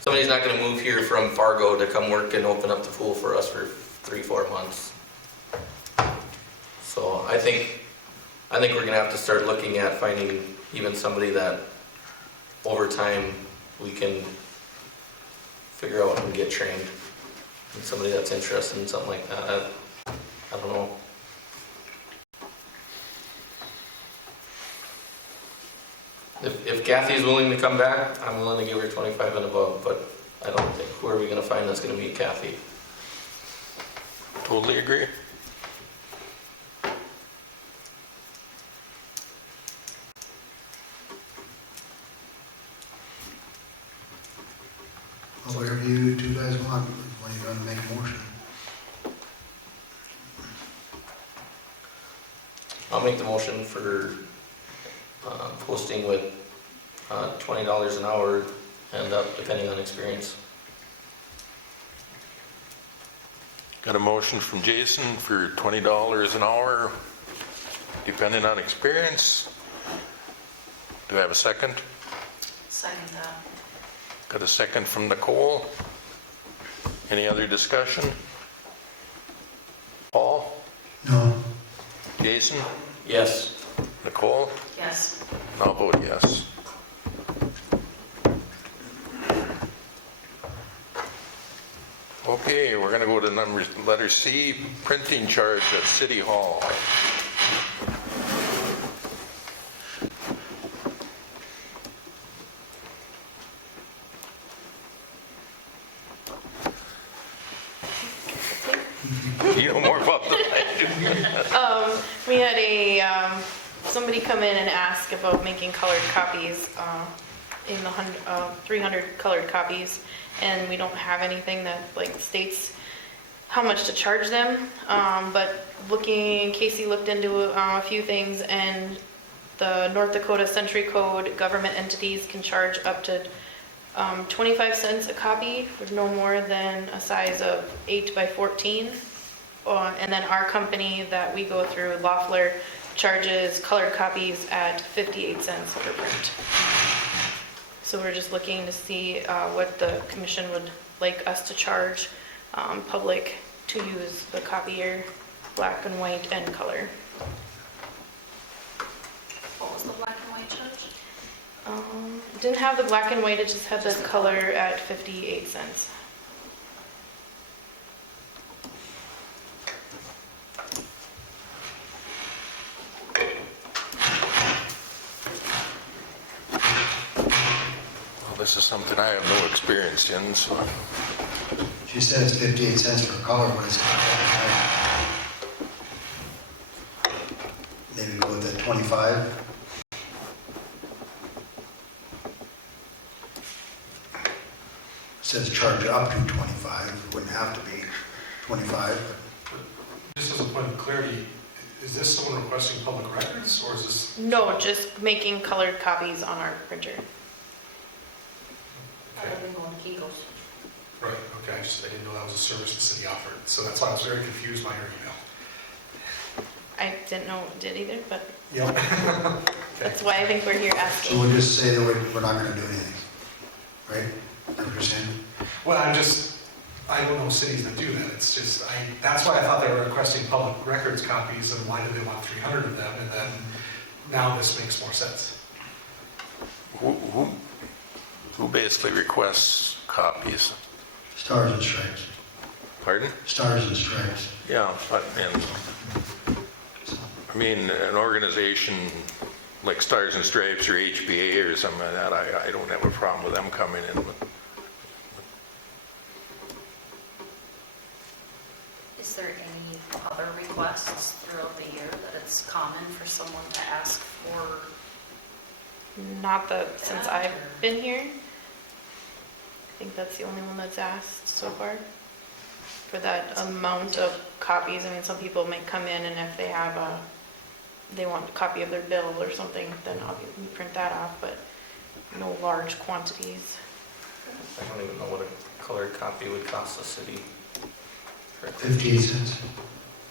Somebody's not going to move here from Fargo to come work and open up the pool for us for 3-4 months. So I think we're going to have to start looking at finding even somebody that over time we can figure out and get trained. somebody that's interested in something like that. I don't know. If Kathy's willing to come back, I'm willing to give her 25 and above, but I don't think, who are we gonna find that's gonna beat Kathy? Totally agree. Well, whatever you two guys want, when you going to make a motion. I'll make the motion for posting with $20 an hour and up depending on experience. Got a motion from Jason for $20 an hour, depending on experience. Do I have a second? Second that. Got a second from Nicole. Any other discussion? Paul? No. Jason? Yes. Nicole? Yes. And I'll vote yes. Okay, we're gonna go to letter C, printing charge at City Hall. You know more about that than I do. We had somebody come in and ask about making colored copies, in the 300 colored copies, and we don't have anything that like states how much to charge them. But Casey looked into a few things, and the North Dakota Century Code government entities can charge up to 25 cents a copy for no more than a size of 8 by 14. And then our company that we go through, Loeffler, charges colored copies at 58 cents per print. So we're just looking to see what the commission would like us to charge public to use the copier, black and white and color. What was the black and white charge? It didn't have the black and white, it just had the color at 58 cents. Well, this is something I have no experience in, so. She says 58 cents per color, but it's maybe go with the 25. It says charge up to 25, it wouldn't have to be 25. Just as a point of clarity, is this someone requesting public records, or is this? No, just making colored copies on our printer. Other than going to Kegels. Right, okay, I didn't know that was a service the city offered, so that's why I was very confused by your email. I didn't know it did either, but Yep. that's why I think we're here So asking. we'll just say that we're not going to do anything, right? Is that what you're saying? Well, I don't know cities that do that, it's just, that's why I thought they were requesting public records copies, and why do they want 300 of them, and then now this makes more sense. Who basically requests copies? Stars and stripes. Pardon? Stars and stripes. Yeah, I mean, an organization like Stars and Stripes or HBA or something like that, I don't have a problem with them coming in. But Is there any other requests throughout the year that it's common for someone to ask for? Not since I've been here. I think that's the only one that's asked so far. For that amount of copies, I mean, some people might come in and if they want a copy of their bill or something, then we print that off, but no large quantities. I don't even know what a colored copy would cost the city. 58 cents.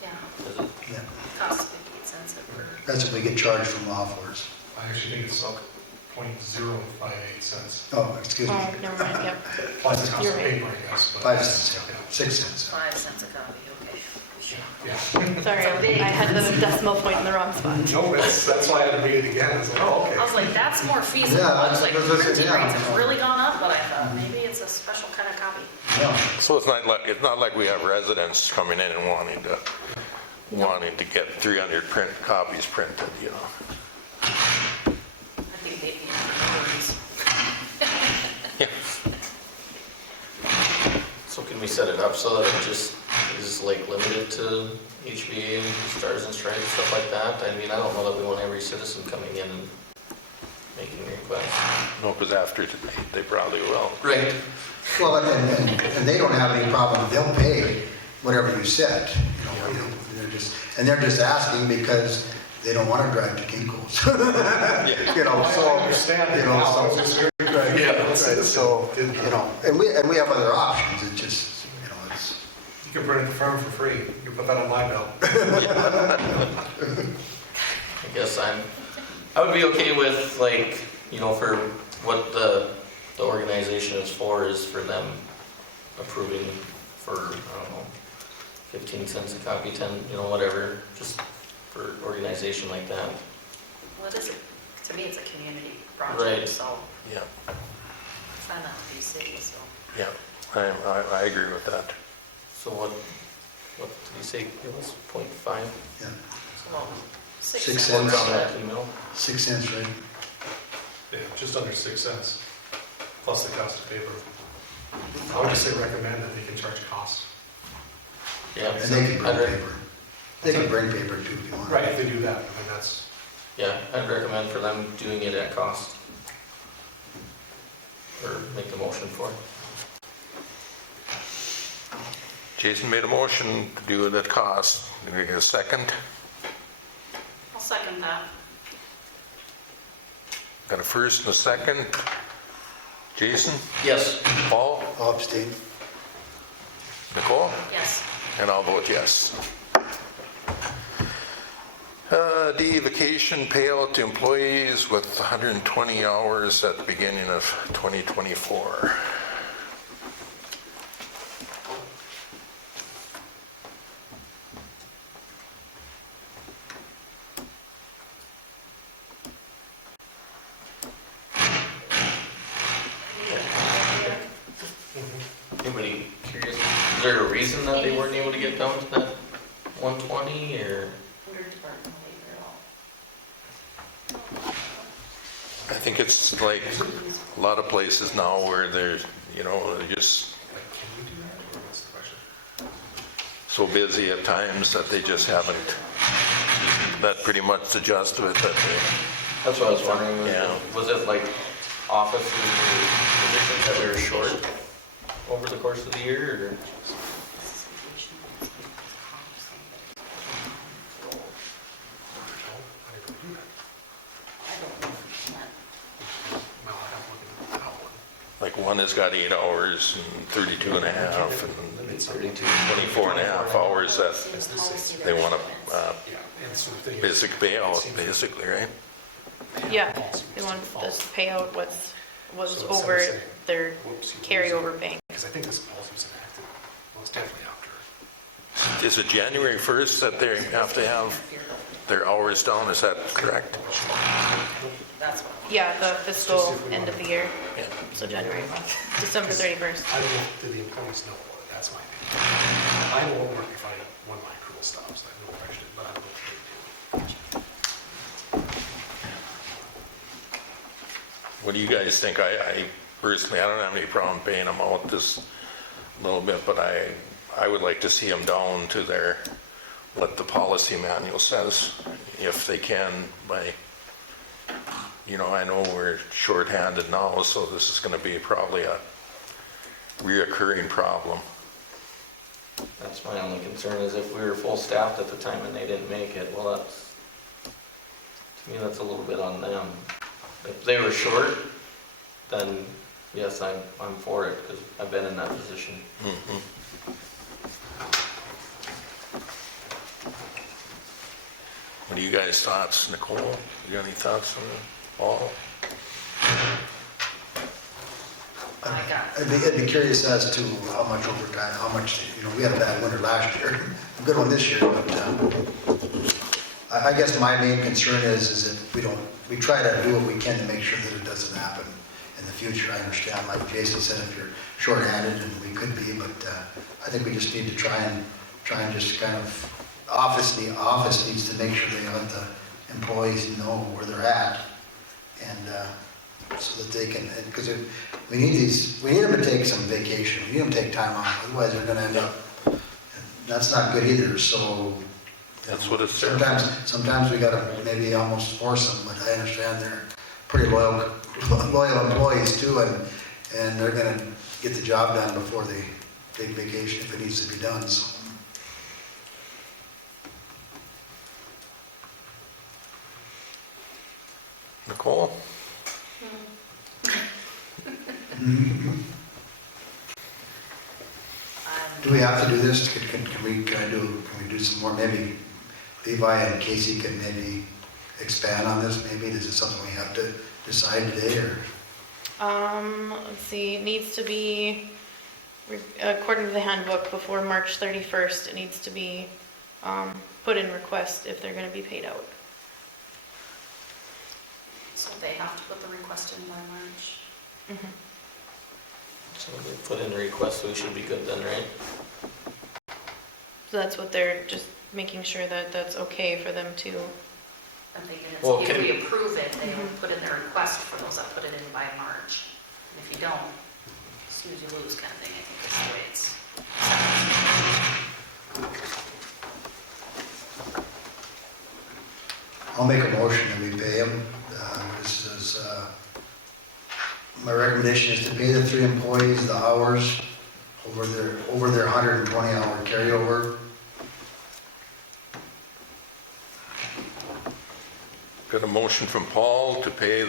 Yeah, Is it? Yeah. costs 58 cents per. That's what we get charged from Loeffler's. I actually think it's 0.058 cents. Oh, excuse me. Oh, never mind, yep. Plus the cost You're of right. paper, I guess. but- 5 cents, yeah. 6 cents. 5 cents a copy, okay. Sure. Yeah. Sorry, I had the decimal point in the wrong spot. No, that's why I had to read it again, I was like, oh, okay. I was like, that's more feasible. Yeah, I was like, that's- printing yeah. rates have really gone up, but I thought maybe it's a special kind of copy. Yeah. So it's not like we have residents coming in and wanting to get 300 copies printed, you know. I think they'd be in So can we set it up so that it just is like limited to HBA and Stars and Stripes, stuff like that? I mean, I don't know that we want every citizen coming in and making requests. No, because after today, they probably will. Right. Well, and they don't have any problem, they'll pay whatever you set, you know, they're just asking because they don't want to drive to Kinko's. You know, so, I understand you know, now, so- I was just very- right, so, you know, and we have other options, it's just, you know, it's, You can print at the firm for free, you can put that on my bill. I guess I would be okay with, like, you know, for what the organization is for them approving for, I don't know, 15 cents a copy, 10, you know, whatever, just for organization like that. Well, it is, to me, it's a community Right. project, so Yeah, it's not that big city, so. yeah, I agree with that. So what did you say it was, 0.5? yeah, Well, 6 6 cents. cents. On that email? 6 cents, right? Yeah, just under 6 cents, plus the cost of paper. I would just say recommend that they can charge costs. Yeah. And they can bring I'd rec- paper. They can bring paper too if you want. Right, if they do that, I mean, that's, Yeah, I'd recommend for them doing it at cost. Or make the motion for it. Jason made a motion to do it at cost. Did we get a second? I'll second that. Got a first and a second. Jason, Yes. Paul, I'll abstain. Nicole, Yes. and I'll vote yes. D, vacation payout to employees with 120 hours at the beginning of 2024. Anybody curious? Is there a reason that they weren't able to get down to that 120 or? Weird department labor at all. I think it's like a lot of places now where they're, you know, they're just like, can we do that, or what's the question? so busy at times that they just haven't, that pretty much the gist of it, that That's what I was wondering. Yeah. Was it like offices or positions that we were short over the course of the year or? Well, I don't look at that one. like one has got 8 hours and 32 and a half and 24 and a half hours that they want to Yeah, and so the thing is. basic payout, basically, right? Yeah, they want this payout was over their carryover bank. Because I think this policy was enacted, well, it's definitely after. Is it January 1st that they have to have their hours down, is that correct? That's what. Yeah, the fiscal end of the year, Yeah. so January 1st, December 31st. I don't know, do the employees know about it, that's my thing. I will work if when my accrual stops, I have no question, but I don't know if they do. What do you guys think? I personally, I don't have any problem paying them out this little bit, but I would like to see them down to their, what the policy manual says, if they can by, you know, I know we're shorthanded now, so this is gonna be probably a reoccurring problem. That's my only concern is if we were full staffed at the time and they didn't make it, well, that's, to me, that's a little bit on them. If they were short, then yes, I'm for it because I've been in that position. Mhm. What are you guys' thoughts, Nicole? You got any thoughts on it? Paul? I'd be curious as to how much overtime, how much, you know, we had a bad winter last year, a good one this year, but I guess my main concern is that we try to do what we can to make sure that it doesn't happen. in the future. I understand, like Jason said, if you're short-handed, and we could be, but I think we just need to try and just kind of, the office needs to make sure they let the employees know where they're at, and so that they can, because we need them to take some vacation, we need them to take time off, otherwise they're gonna end up, that's not good either, so. That's what it's. Sometimes we gotta maybe almost force them, but I understand they're pretty loyal employees too, and they're gonna get the job done before they take vacation if it needs to be done, so. Nicole? Do we have to do this? Can we do some more? Maybe Levi and Casey can maybe expand on this, maybe? Is it something we have to decide today, or? Let's see, it needs to be, according to the handbook, before March 31st, it needs to be put in request if they're gonna be paid out. So they have to put the request in by March. So they put in a request, so we should be good then, right? So that's what they're just making sure that that's okay for them to, I'm thinking Well, if can- we approve it, they will put in their request for those that put it in by March. And if you don't, snooze you lose kind of thing, I think that's the way it's. I'll make a motion that we pay them. My recommendation is to pay the 3 employees the hours over their 120-hour carryover. Got a motion from Paul to pay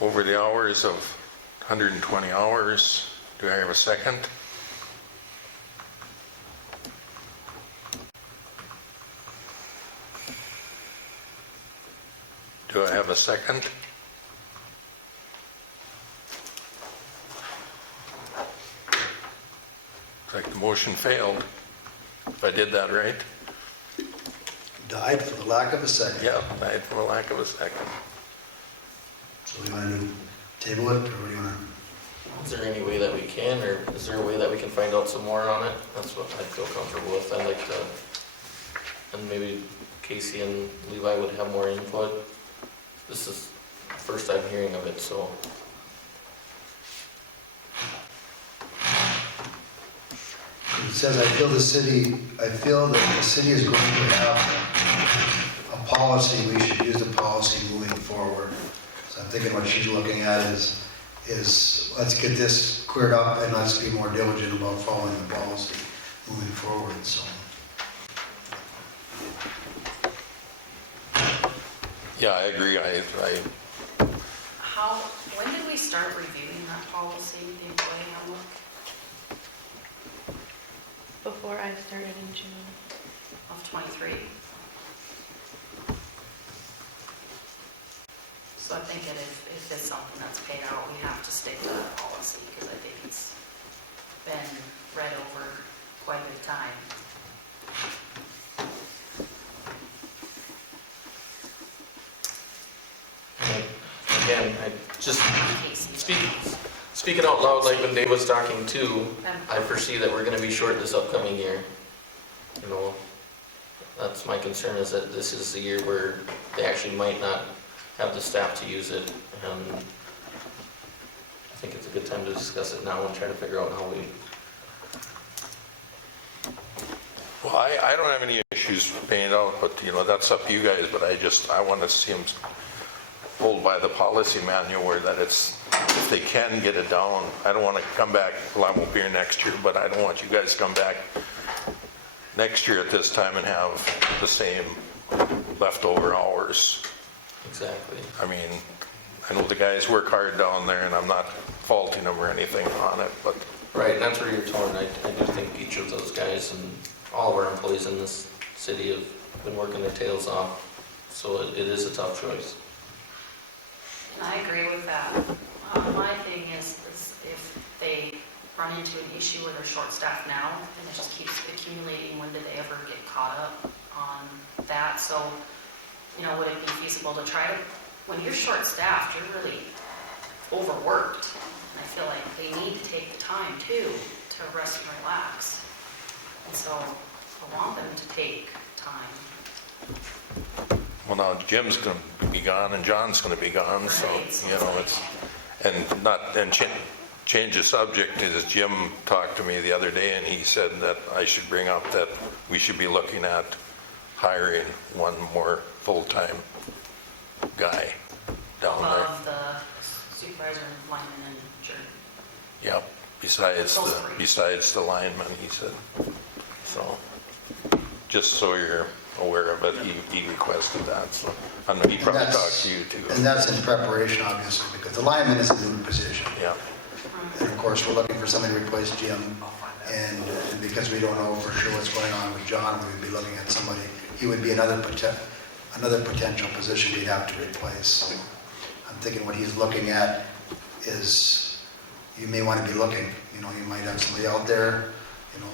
over the hours of 120 hours. Do I have a second? Do I have a second? Looks like the motion failed, if I did that right. Died for the lack of a second. Yeah, died for a lack of a second. So we want to table it, or what do you want Is there any way that we can, or is there a way that we can find out some more on it? That's what I'd feel comfortable with. I'd like to, and maybe Casey and Levi would have more input. This is the first I'm hearing of it, so. It says, I feel that the city is going to have a policy, we should use the policy moving forward. So I'm thinking what she's looking at is let's get this cleared up and let's be more diligent about following the policy moving forward, so. Yeah, I agree. When did we start reviewing that policy, the employee handbook? before I started in June. Of 23. So I think that if it's something that's paid out, we have to stick to that policy, because I think it's been read over quite a bit of time. Again, I just, Casey. speaking out loud, like when Dave was talking too, I foresee that we're gonna be short this upcoming year. You know, that's my concern, is that this is the year where they actually might not have the staff to use it, and I think it's a good time to discuss it now and try to figure out how we. Well, I don't have any issues paying it out, but you know, that's up to you guys, but I want to see them hold by the policy manual where that it's, if they can get it down, I don't want to come back, well, I won't be here next year, but I don't want you guys to come back next year at this time and have the same leftover hours. Exactly. I mean, I know the guys work hard down there and I'm not faulting them or anything on it, but Right, and that's where you're torn. I do think each of those guys and all of our employees in this city have been working their tails off, so it is a tough choice. And I agree with that. My thing is if they run into an issue where they're short-staffed now, and it just keeps accumulating, when did they ever get caught up on that? So, you know, would it be feasible to try to, when you're short-staffed, you're really overworked. And I feel like they need to take the time too to rest and relax. And so I want them to take time. Well, now Jim's gonna be gone and John's gonna be gone, so, you know, it's, and change the subject, is Jim talked to me the other day and he said that I should bring up that we should be looking at hiring one more full-time guy down there. Above the supervisor, lineman, and jury. Yep, besides the lineman, he said. So, just so you're aware of it, he requested that, so, I know he probably talked to you too. And that's in preparation, obviously, because the lineman is a new position. Yeah, And of course, we're looking for somebody to replace Jim, and because we don't know for sure what's going on with John, we would be looking at somebody, he would be another potential position we'd have to replace. I'm thinking what he's looking at is, you may want to be looking, you know, you might have somebody out there, you know,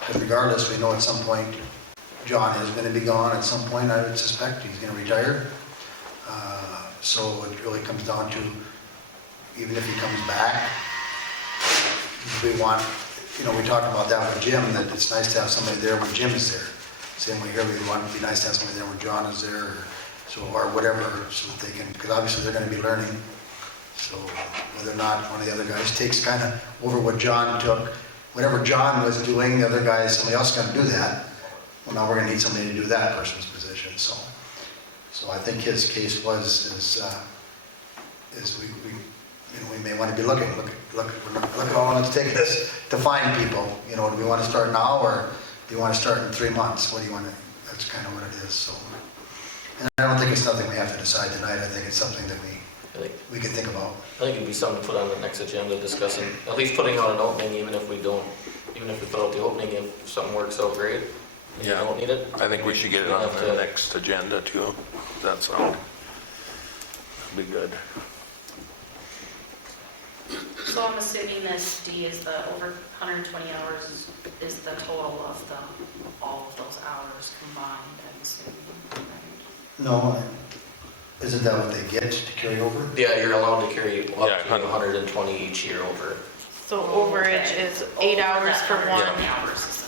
because regardless, we know at some point, John is going to be gone at some point, I would suspect, he's going to retire. So it really comes down to, even if he comes back, we want, you know, we talked about that with Jim, that it's nice to have somebody there when Jim is there. Same way here, we want it to be nice to have somebody there when John is there, or whatever, so that they can, because obviously they're going to be learning. So whether or not one of the other guys takes kind of over what John took, whatever John was doing, the other guys, somebody else is going to do that. Well, now we're going to need somebody to do that person's position. So I think his case is we you know, we may want to be look at how long it's taken us to find people. You know, do we want to start now, or do you want to start in 3 months? What do you want to? That's kind of what it is. So, and I don't think it's something we have to decide tonight. I think it's something that we can think about. I think it'd be something to put on the next agenda, discussing, at least putting out an opening, even if we put out the opening, if something works out great, and you don't need it. I think we should get it on the next agenda too. That's all. Be good. So I'm assuming this D is the over 120 hours is the total of all of those hours combined, I'm assuming. No, isn't that what they get to carry over? Yeah, you're allowed to carry up Yeah, to 120 each year over. So overage is 8 hours for one. 120 hours, so.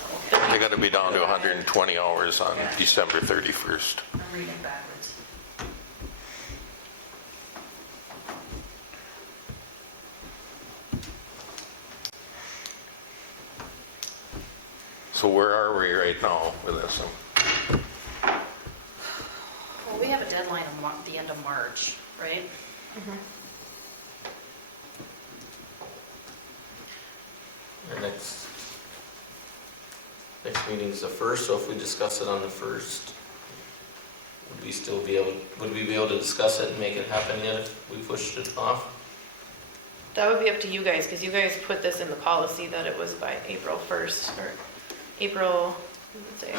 They gotta be down to 120 hours on December 31st. I'm reading backwards. So where are we right now with this? Well, we have a deadline of the end of March, right? Our next meeting is the 1st, so if we discuss it on the 1st, would we be able to discuss it and make it happen yet if we pushed it off? That would be up to you guys, because you guys put this in the policy that it was by April 1st, or April, let's say.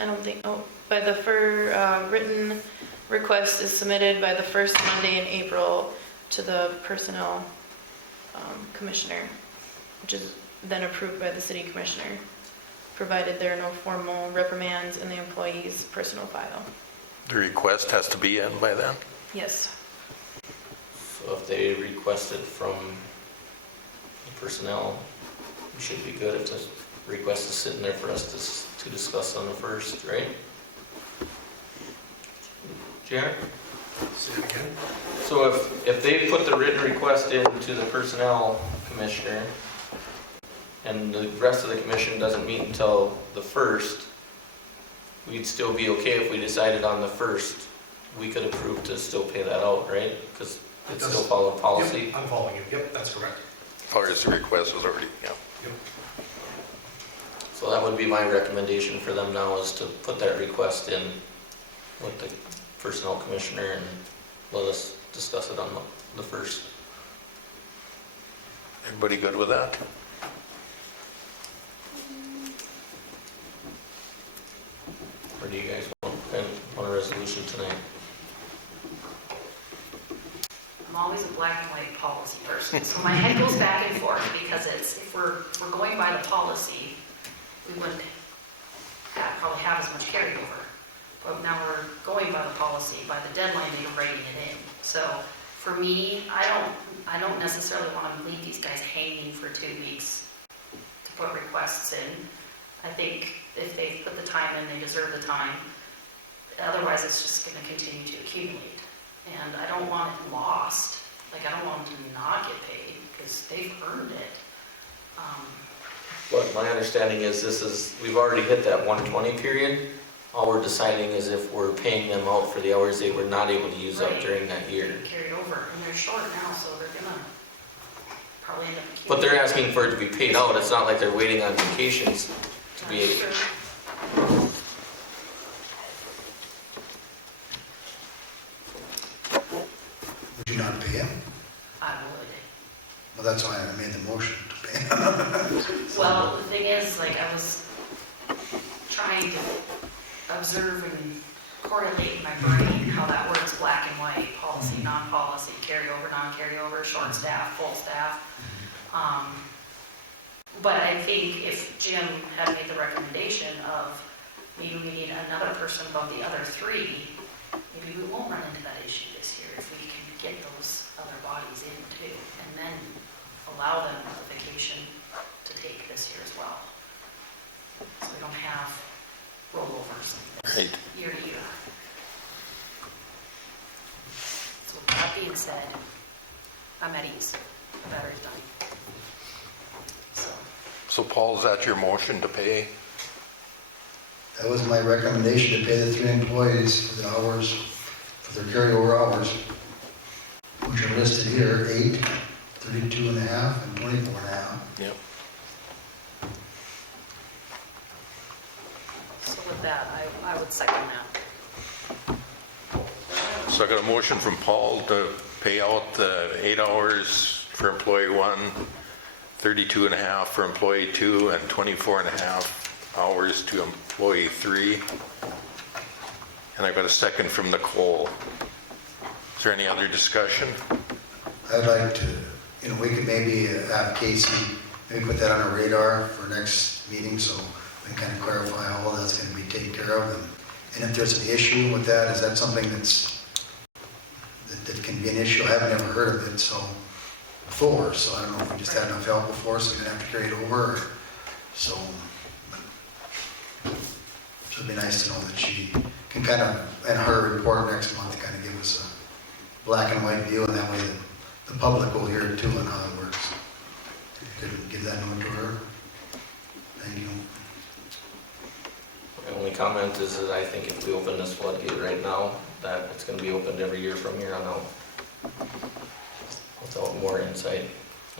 I don't think, by the written request is submitted by the first Monday in April to the personnel commissioner, which is then approved by the city commissioner, provided there are no formal reprimands in the employee's personal file. The request has to be in by then? Yes. So if they request it from the personnel, we should be good if the request is sitting there for us to discuss on the 1st, right? Jared? Say it again. So if they put the written request into the personnel commissioner and the rest of the commission doesn't meet until the 1st, we'd still be okay if we decided on the 1st, we could approve to still pay that out, right? Because it's still following policy. Yep, I'm following you. Yep, that's correct. As far as the request was already, yeah. Yep. So that would be my recommendation for them now, is to put that request in with the personnel commissioner and let us discuss it on the 1st. Everybody good with that? Or do you guys want a resolution tonight? I'm always a black and white policy person, so my head goes back and forth, because if we're going by the policy, we wouldn't probably have as much carryover. But now we're going going by the policy, by the deadline that you're writing it in. So for me, I don't necessarily want to leave these guys hanging for 2 weeks to put requests in. I think if they put the time in, they deserve the time. Otherwise, it's just going to continue to accumulate. And I don't want it lost. Like, I don't want them to not get paid because they've earned it. But my understanding is we've already hit that 120 period. All we're deciding is if we're paying them out for the hours they were not able to use up Right. during that year. Carried over, and they're short now, so they're gonna probably end up. But they're asking for it to be paid out. It's not like they're waiting on vacations to be. Would you not pay him? I would. Well, that's why I made the motion to pay him. Well, the thing is, like, I was trying to observe and correlate in my brain how that works, black and white, policy, non-policy, carryover, non-carryover, short staff, full staff. But I think if Jim had made the recommendation of maybe we need another person above the other 3, maybe we won't run into that issue this year if we can get those other bodies in too, and then allow them a vacation to take this year as well. So we don't have rollovers Right. year to year. So with that being said, I'm at ease. The battery's done. So Paul, is that your motion to pay? That was my recommendation, to pay the 3 employees for the hours, for their carryover hours, which are listed here, 8, 32 and a half, and 24 and a half. Yep. So with that, I would second that. So I got a motion from Paul to pay out the 8 hours for employee 1, 32 and a half for employee 2, and 24 and a half hours to employee 3. And I got a second from Nicole. Is there any other discussion? I'd like to, we could maybe have Casey, maybe put that on our radar for next meeting, so we can kind of clarify how all that's going to be taken care of. And if there's an issue with that, is that something that can be an issue? I haven't ever heard of it, before, so I don't know if we just had enough help before, so we didn't have to carry it over, so it'd be nice to know that she can kind of, in her report next month, kind of give us a black and white view, and that way the public will hear it too and how it works. Could give that note to her. Thank you. My only comment is that I think if we open this floodgate right now, that it's going to be opened every year from here on out. Without more insight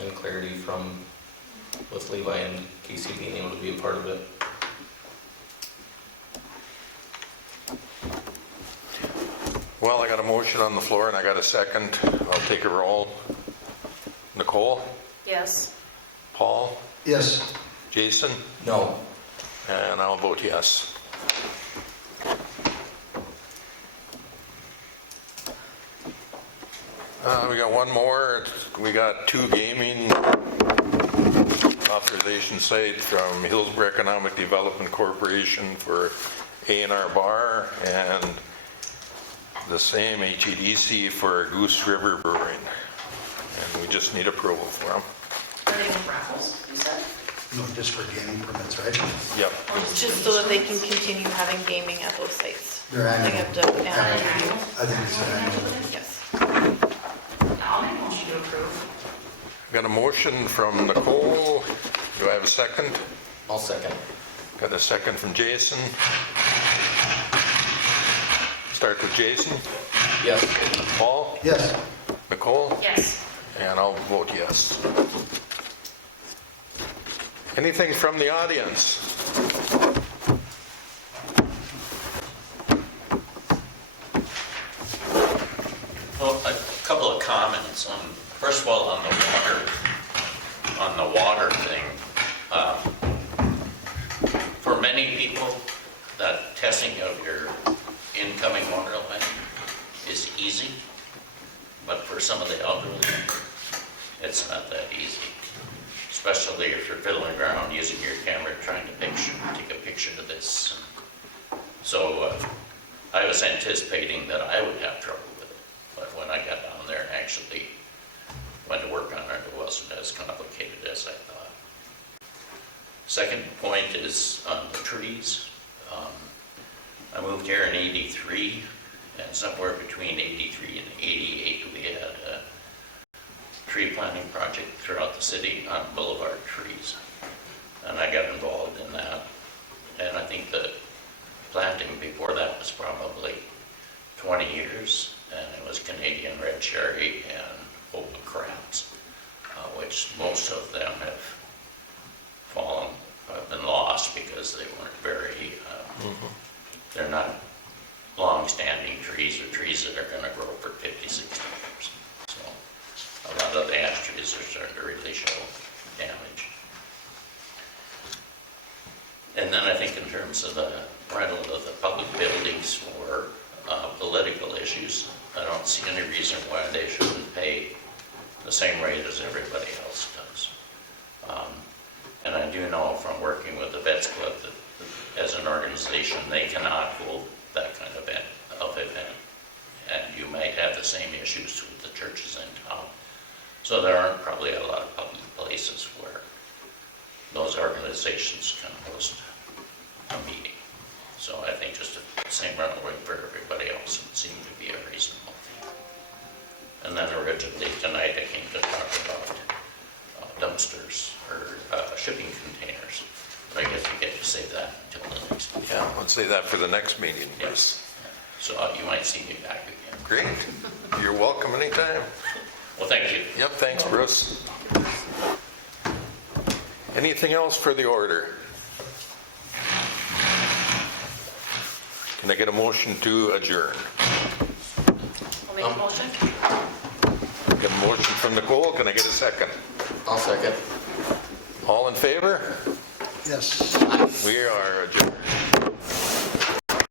and clarity with Levi and Casey being able to be a part of it. Well, I got a motion on the floor and I got a second. I'll take a roll. Nicole? Yes. Paul? Yes, Jason? No. And I'll vote yes. We got one more. We got 2 gaming authorization sites from Hillsboro Economic Development Corporation for A&R Bar and the same HEDC for Goose River Brewing. And we just need approval for them. Are they raffles, you said? no, just for gaming permits, right? Yep. Just so that they can continue having gaming at those sites. They're They annual. have to, Annual? I think it's an annual. yes. I'll make a motion to approve. Got a motion from Nicole. Do I have a second? I'll second. Got a second from Jason. Start with Jason. Yes. Paul? Yes, Nicole? Yes. And I'll vote yes. Anything from the audience? Well, a couple of comments on, first of all, on the water thing. For many people, that testing of your incoming water line is easy, but for some of the elderly, it's not that easy. Especially if you're fiddling around using your camera trying to take a picture of this. So I was anticipating that I would have trouble with it, but when I got down there and actually went to work on it, it wasn't as complicated as I thought. Second point is on the trees. I moved here in '83, and somewhere between '83 and '88, we had a tree planting project throughout the city on boulevard trees. And I got involved in that. And I think the planting before that was probably 20 years, and it was Canadian red cherry and open crabs, which most of them have been lost because they weren't very, they're not long-standing trees or trees that are going to grow for 50, 60 years. So a lot of the ash trees are starting to really show damage. And then I think in terms of the rental of the public buildings for political issues, I don't see any reason why they shouldn't pay the same rate as everybody else does. And I do know from working with the Vets Club that as an organization, they cannot hold that kind of event. And you might have the same issues with the churches in town. So there aren't probably a lot of public places where those organizations can host a meeting. So I think just the same rental rate for everybody else would seem to be a reasonable thing. And then originally tonight I came to talk about dumpsters or shipping containers. But I guess we get to save that until the next meeting. Yeah, let's say that for the next meeting. Yes. So you might see me back again. Great. You're welcome anytime. Well, thank you. Yep, thanks, Bruce. Anything else for the order? Can I get a motion to adjourn? I'll make a motion. Get a motion from Nicole, can I get a second? I'll second. All in favor? Yes. We are adjourned.